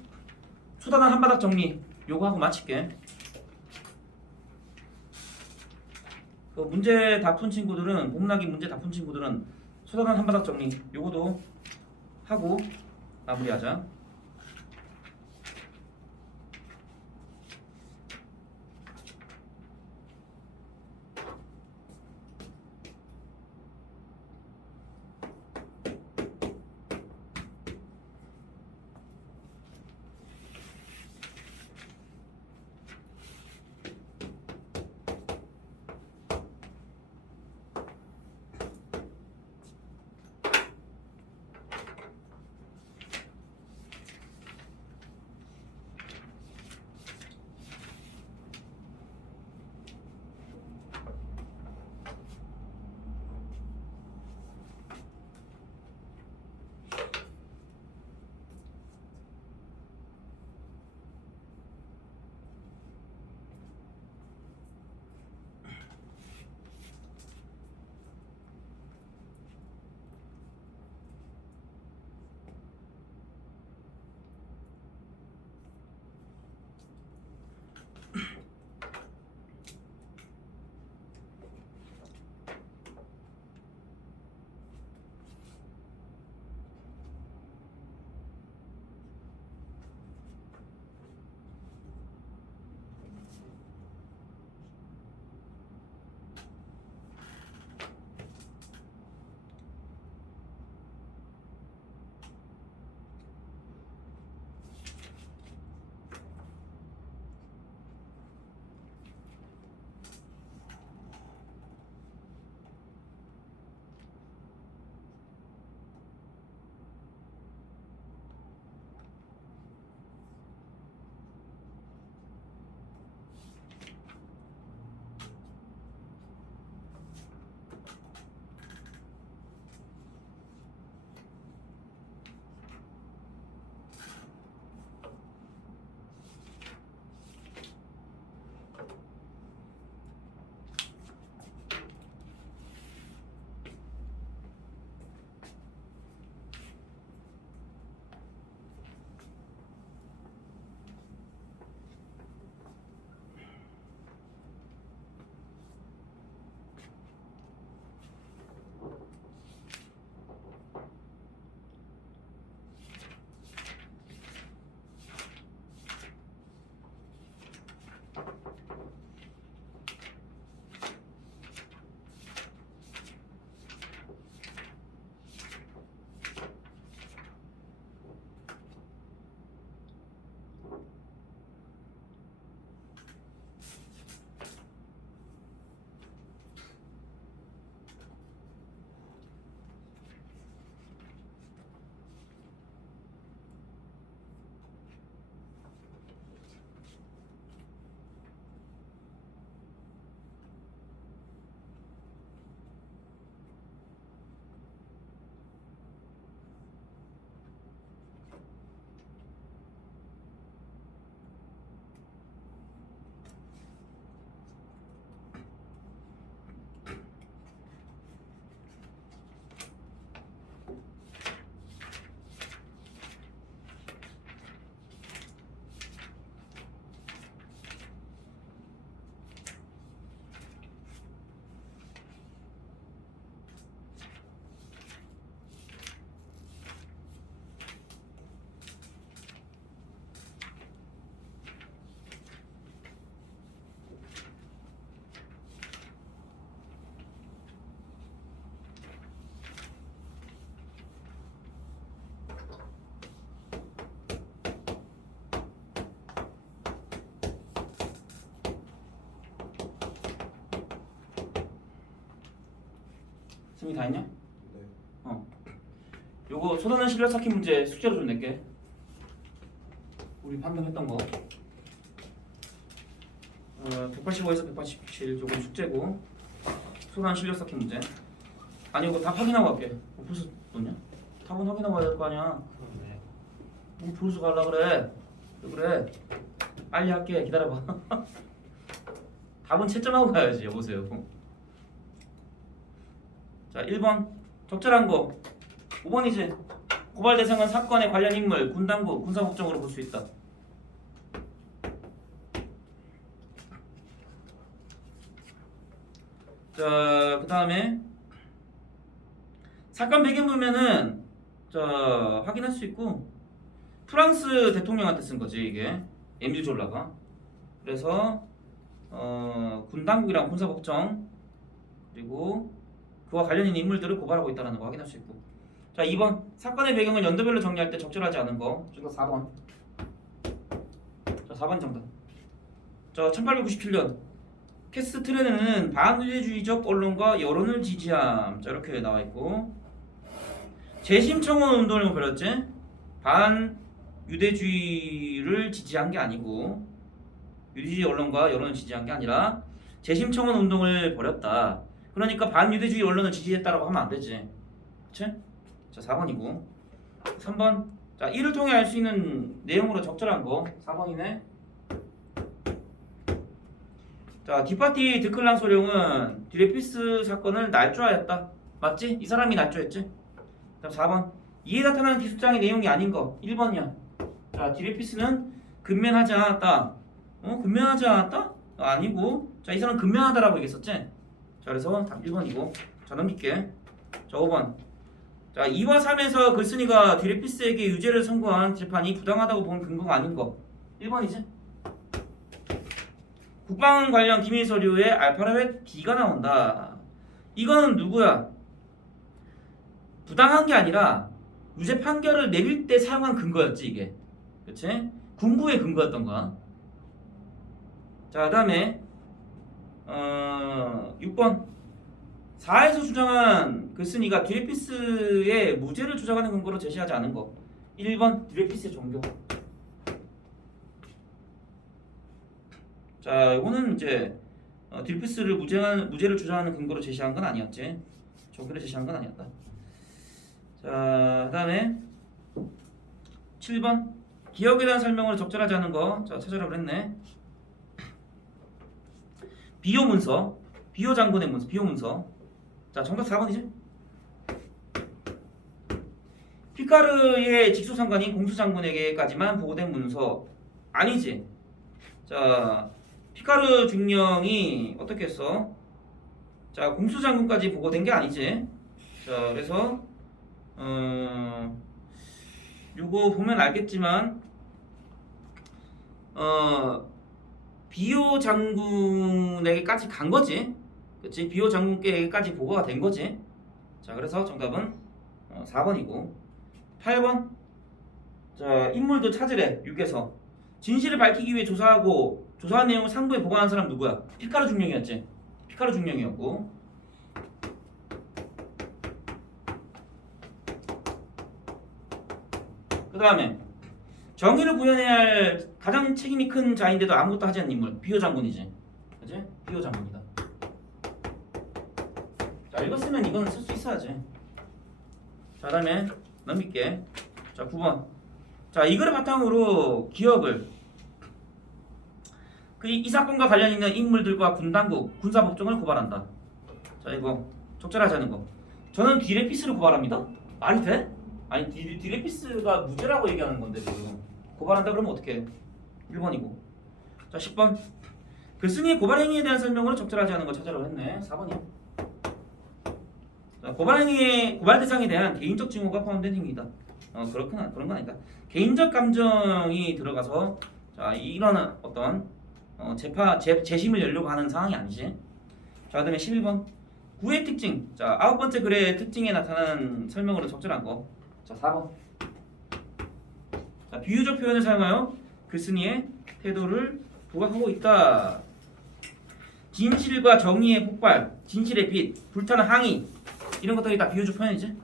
초단한 한바닥 정리 요거 하고 마칠게. 그 문제 다 푼 친구들은 본문하기 문제 다 푼 친구들은 초단한 한바닥 정리 요거도 하고 마무리하자. 준비 다 했냐? 네. 요거 쏟아낸 실력 쌓기 문제 숙제로 좀 낼게. 우리 판단했던 거. 185에서 187 조금 숙제고 쏟아낸 실력 쌓기 문제. 아니 이거 답 확인하고 갈게. 벌써 넣냐? 답은 확인하고 가야 될 거 아니야. 그렇네. 뭐 벌써 가려 그래? 왜 그래? 빨리 할게. 기다려봐. 답은 채점하고 가야지. 여보세요. 자 1번 적절한 거. 5번이지. 고발 대상은 사건의 관련 인물, 군당국, 군사국정으로 볼 수 있다. 자, 그 다음에 사건 배경 보면은 자 확인할 수 있고 프랑스 대통령한테 쓴 거지 이게 에밀 졸라가. 그래서 군당국이랑 군사국정 그리고 그와 관련 있는 인물들을 고발하고 있다는 거 확인할 수 있고. 자 2번 사건의 배경을 연도별로 정리할 때 적절하지 않은 거. 정답 4번. 자 4번 정답. 자 1897년 캐스트레는 반유대주의적 언론과 여론을 지지함. 자 이렇게 나와 있고 재심청원 운동을 벌였지. 반유대주의를 지지한 게 아니고 유대주의 언론과 여론을 지지한 게 아니라 재심청원 운동을 벌였다. 그러니까 반유대주의 언론을 지지했다라고 하면 안 되지. 그치? 자 4번이고 3번 자 이를 통해 알 수 있는 내용으로 적절한 거 4번이네. 자 디파티 드클랑 소령은 드레피스 사건을 날조하였다. 맞지? 이 사람이 날조했지? 자 4번 이에 나타난 기술장의 내용이 아닌 거 1번이야. 자 디레피스는 근면하지 않았다. 근면하지 않았다? 아니고 자 이 사람 근면하다라고 얘기했었지? 자 그래서 답 1번이고 자 넘길게. 자 5번 자 2와 3에서 글쓴이가 디레피스에게 유죄를 선고한 재판이 부당하다고 본 근거가 아닌 거 1번이지? 국방 관련 기밀 서류에 알파벳 D가 나온다. 이거는 누구야? 부당한 게 아니라 유죄 판결을 내릴 때 사용한 근거였지 이게. 그치? 군부의 근거였던 거야. 자 그다음에 6번 4에서 주장한 글쓴이가 드레피스의 무죄를 주장하는 근거로 제시하지 않은 거 1번 드레피스의 종교. 자 이거는 이제 드레피스를 무죄를 주장하는 근거로 제시한 건 아니었지. 종교를 제시한 건 아니었다. 자 그다음에 7번 기억에 대한 설명으로 적절하지 않은 거. 자 찾으라고 그랬네. 비호 문서, 비호 장군의 문서, 비호 문서. 자 정답 4번이지. 피카르의 직속상관인 공수장군에게까지만 보고된 문서 아니지. 자 피카르 중령이 어떻게 했어? 자 공수장군까지 보고된 게 아니지. 자 그래서 요거 보면 알겠지만 비호 장군에게까지 간 거지. 그치? 비호 장군께까지 보고가 된 거지. 자 그래서 정답은 4번이고 8번 자 인물도 찾으래. 6에서 진실을 밝히기 위해 조사한 내용을 상부에 보고한 사람 누구야? 피카르 중령이었지. 피카르 중령이었고 그 다음에 정의를 구현해야 할 가장 책임이 큰 자인데도 아무것도 하지 않는 인물 비호 장군이지. 그치? 비호 장군이다. 자 읽었으면 이거는 쓸 수 있어야지. 자 다음에 넘길게. 자 9번 자 이거를 바탕으로 기억을 이 사건과 관련 있는 인물들과 군당국, 군사법정을 고발한다. 자 이거 적절하지 않은 거. 저는 디레피스를 고발합니다. 말이 돼? 아니 디레피스가 무죄라고 얘기하는 건데 지금 고발한다 그러면 어떡해. 1번이고 자 10번 글쓴이의 고발 행위에 대한 설명으로 적절하지 않은 거 찾으라고 했네. 4번이야. 자, 고발 대상에 대한 개인적 증오가 포함된 행위이다. 그런 건 아니다. 개인적 감정이 들어가서 자 이런 어떤 재심을 열려고 하는 상황이 아니지. 자 그다음에 11번 구의 특징. 자 9번째 글의 특징에 나타나는 설명으로 적절한 거. 자 4번 자 비유적 표현을 사용하여 글쓴이의 태도를 부각하고 있다. 진실과 정의의 폭발, 진실의 빛, 불타는 항의 이런 것들이 다 비유적 표현이지?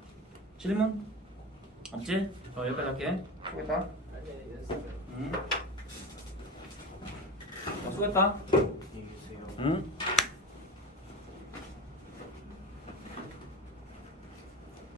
질문? 없지? 여기까지 할게. 수고했다. 수고했다. 안녕히 계세요. 응?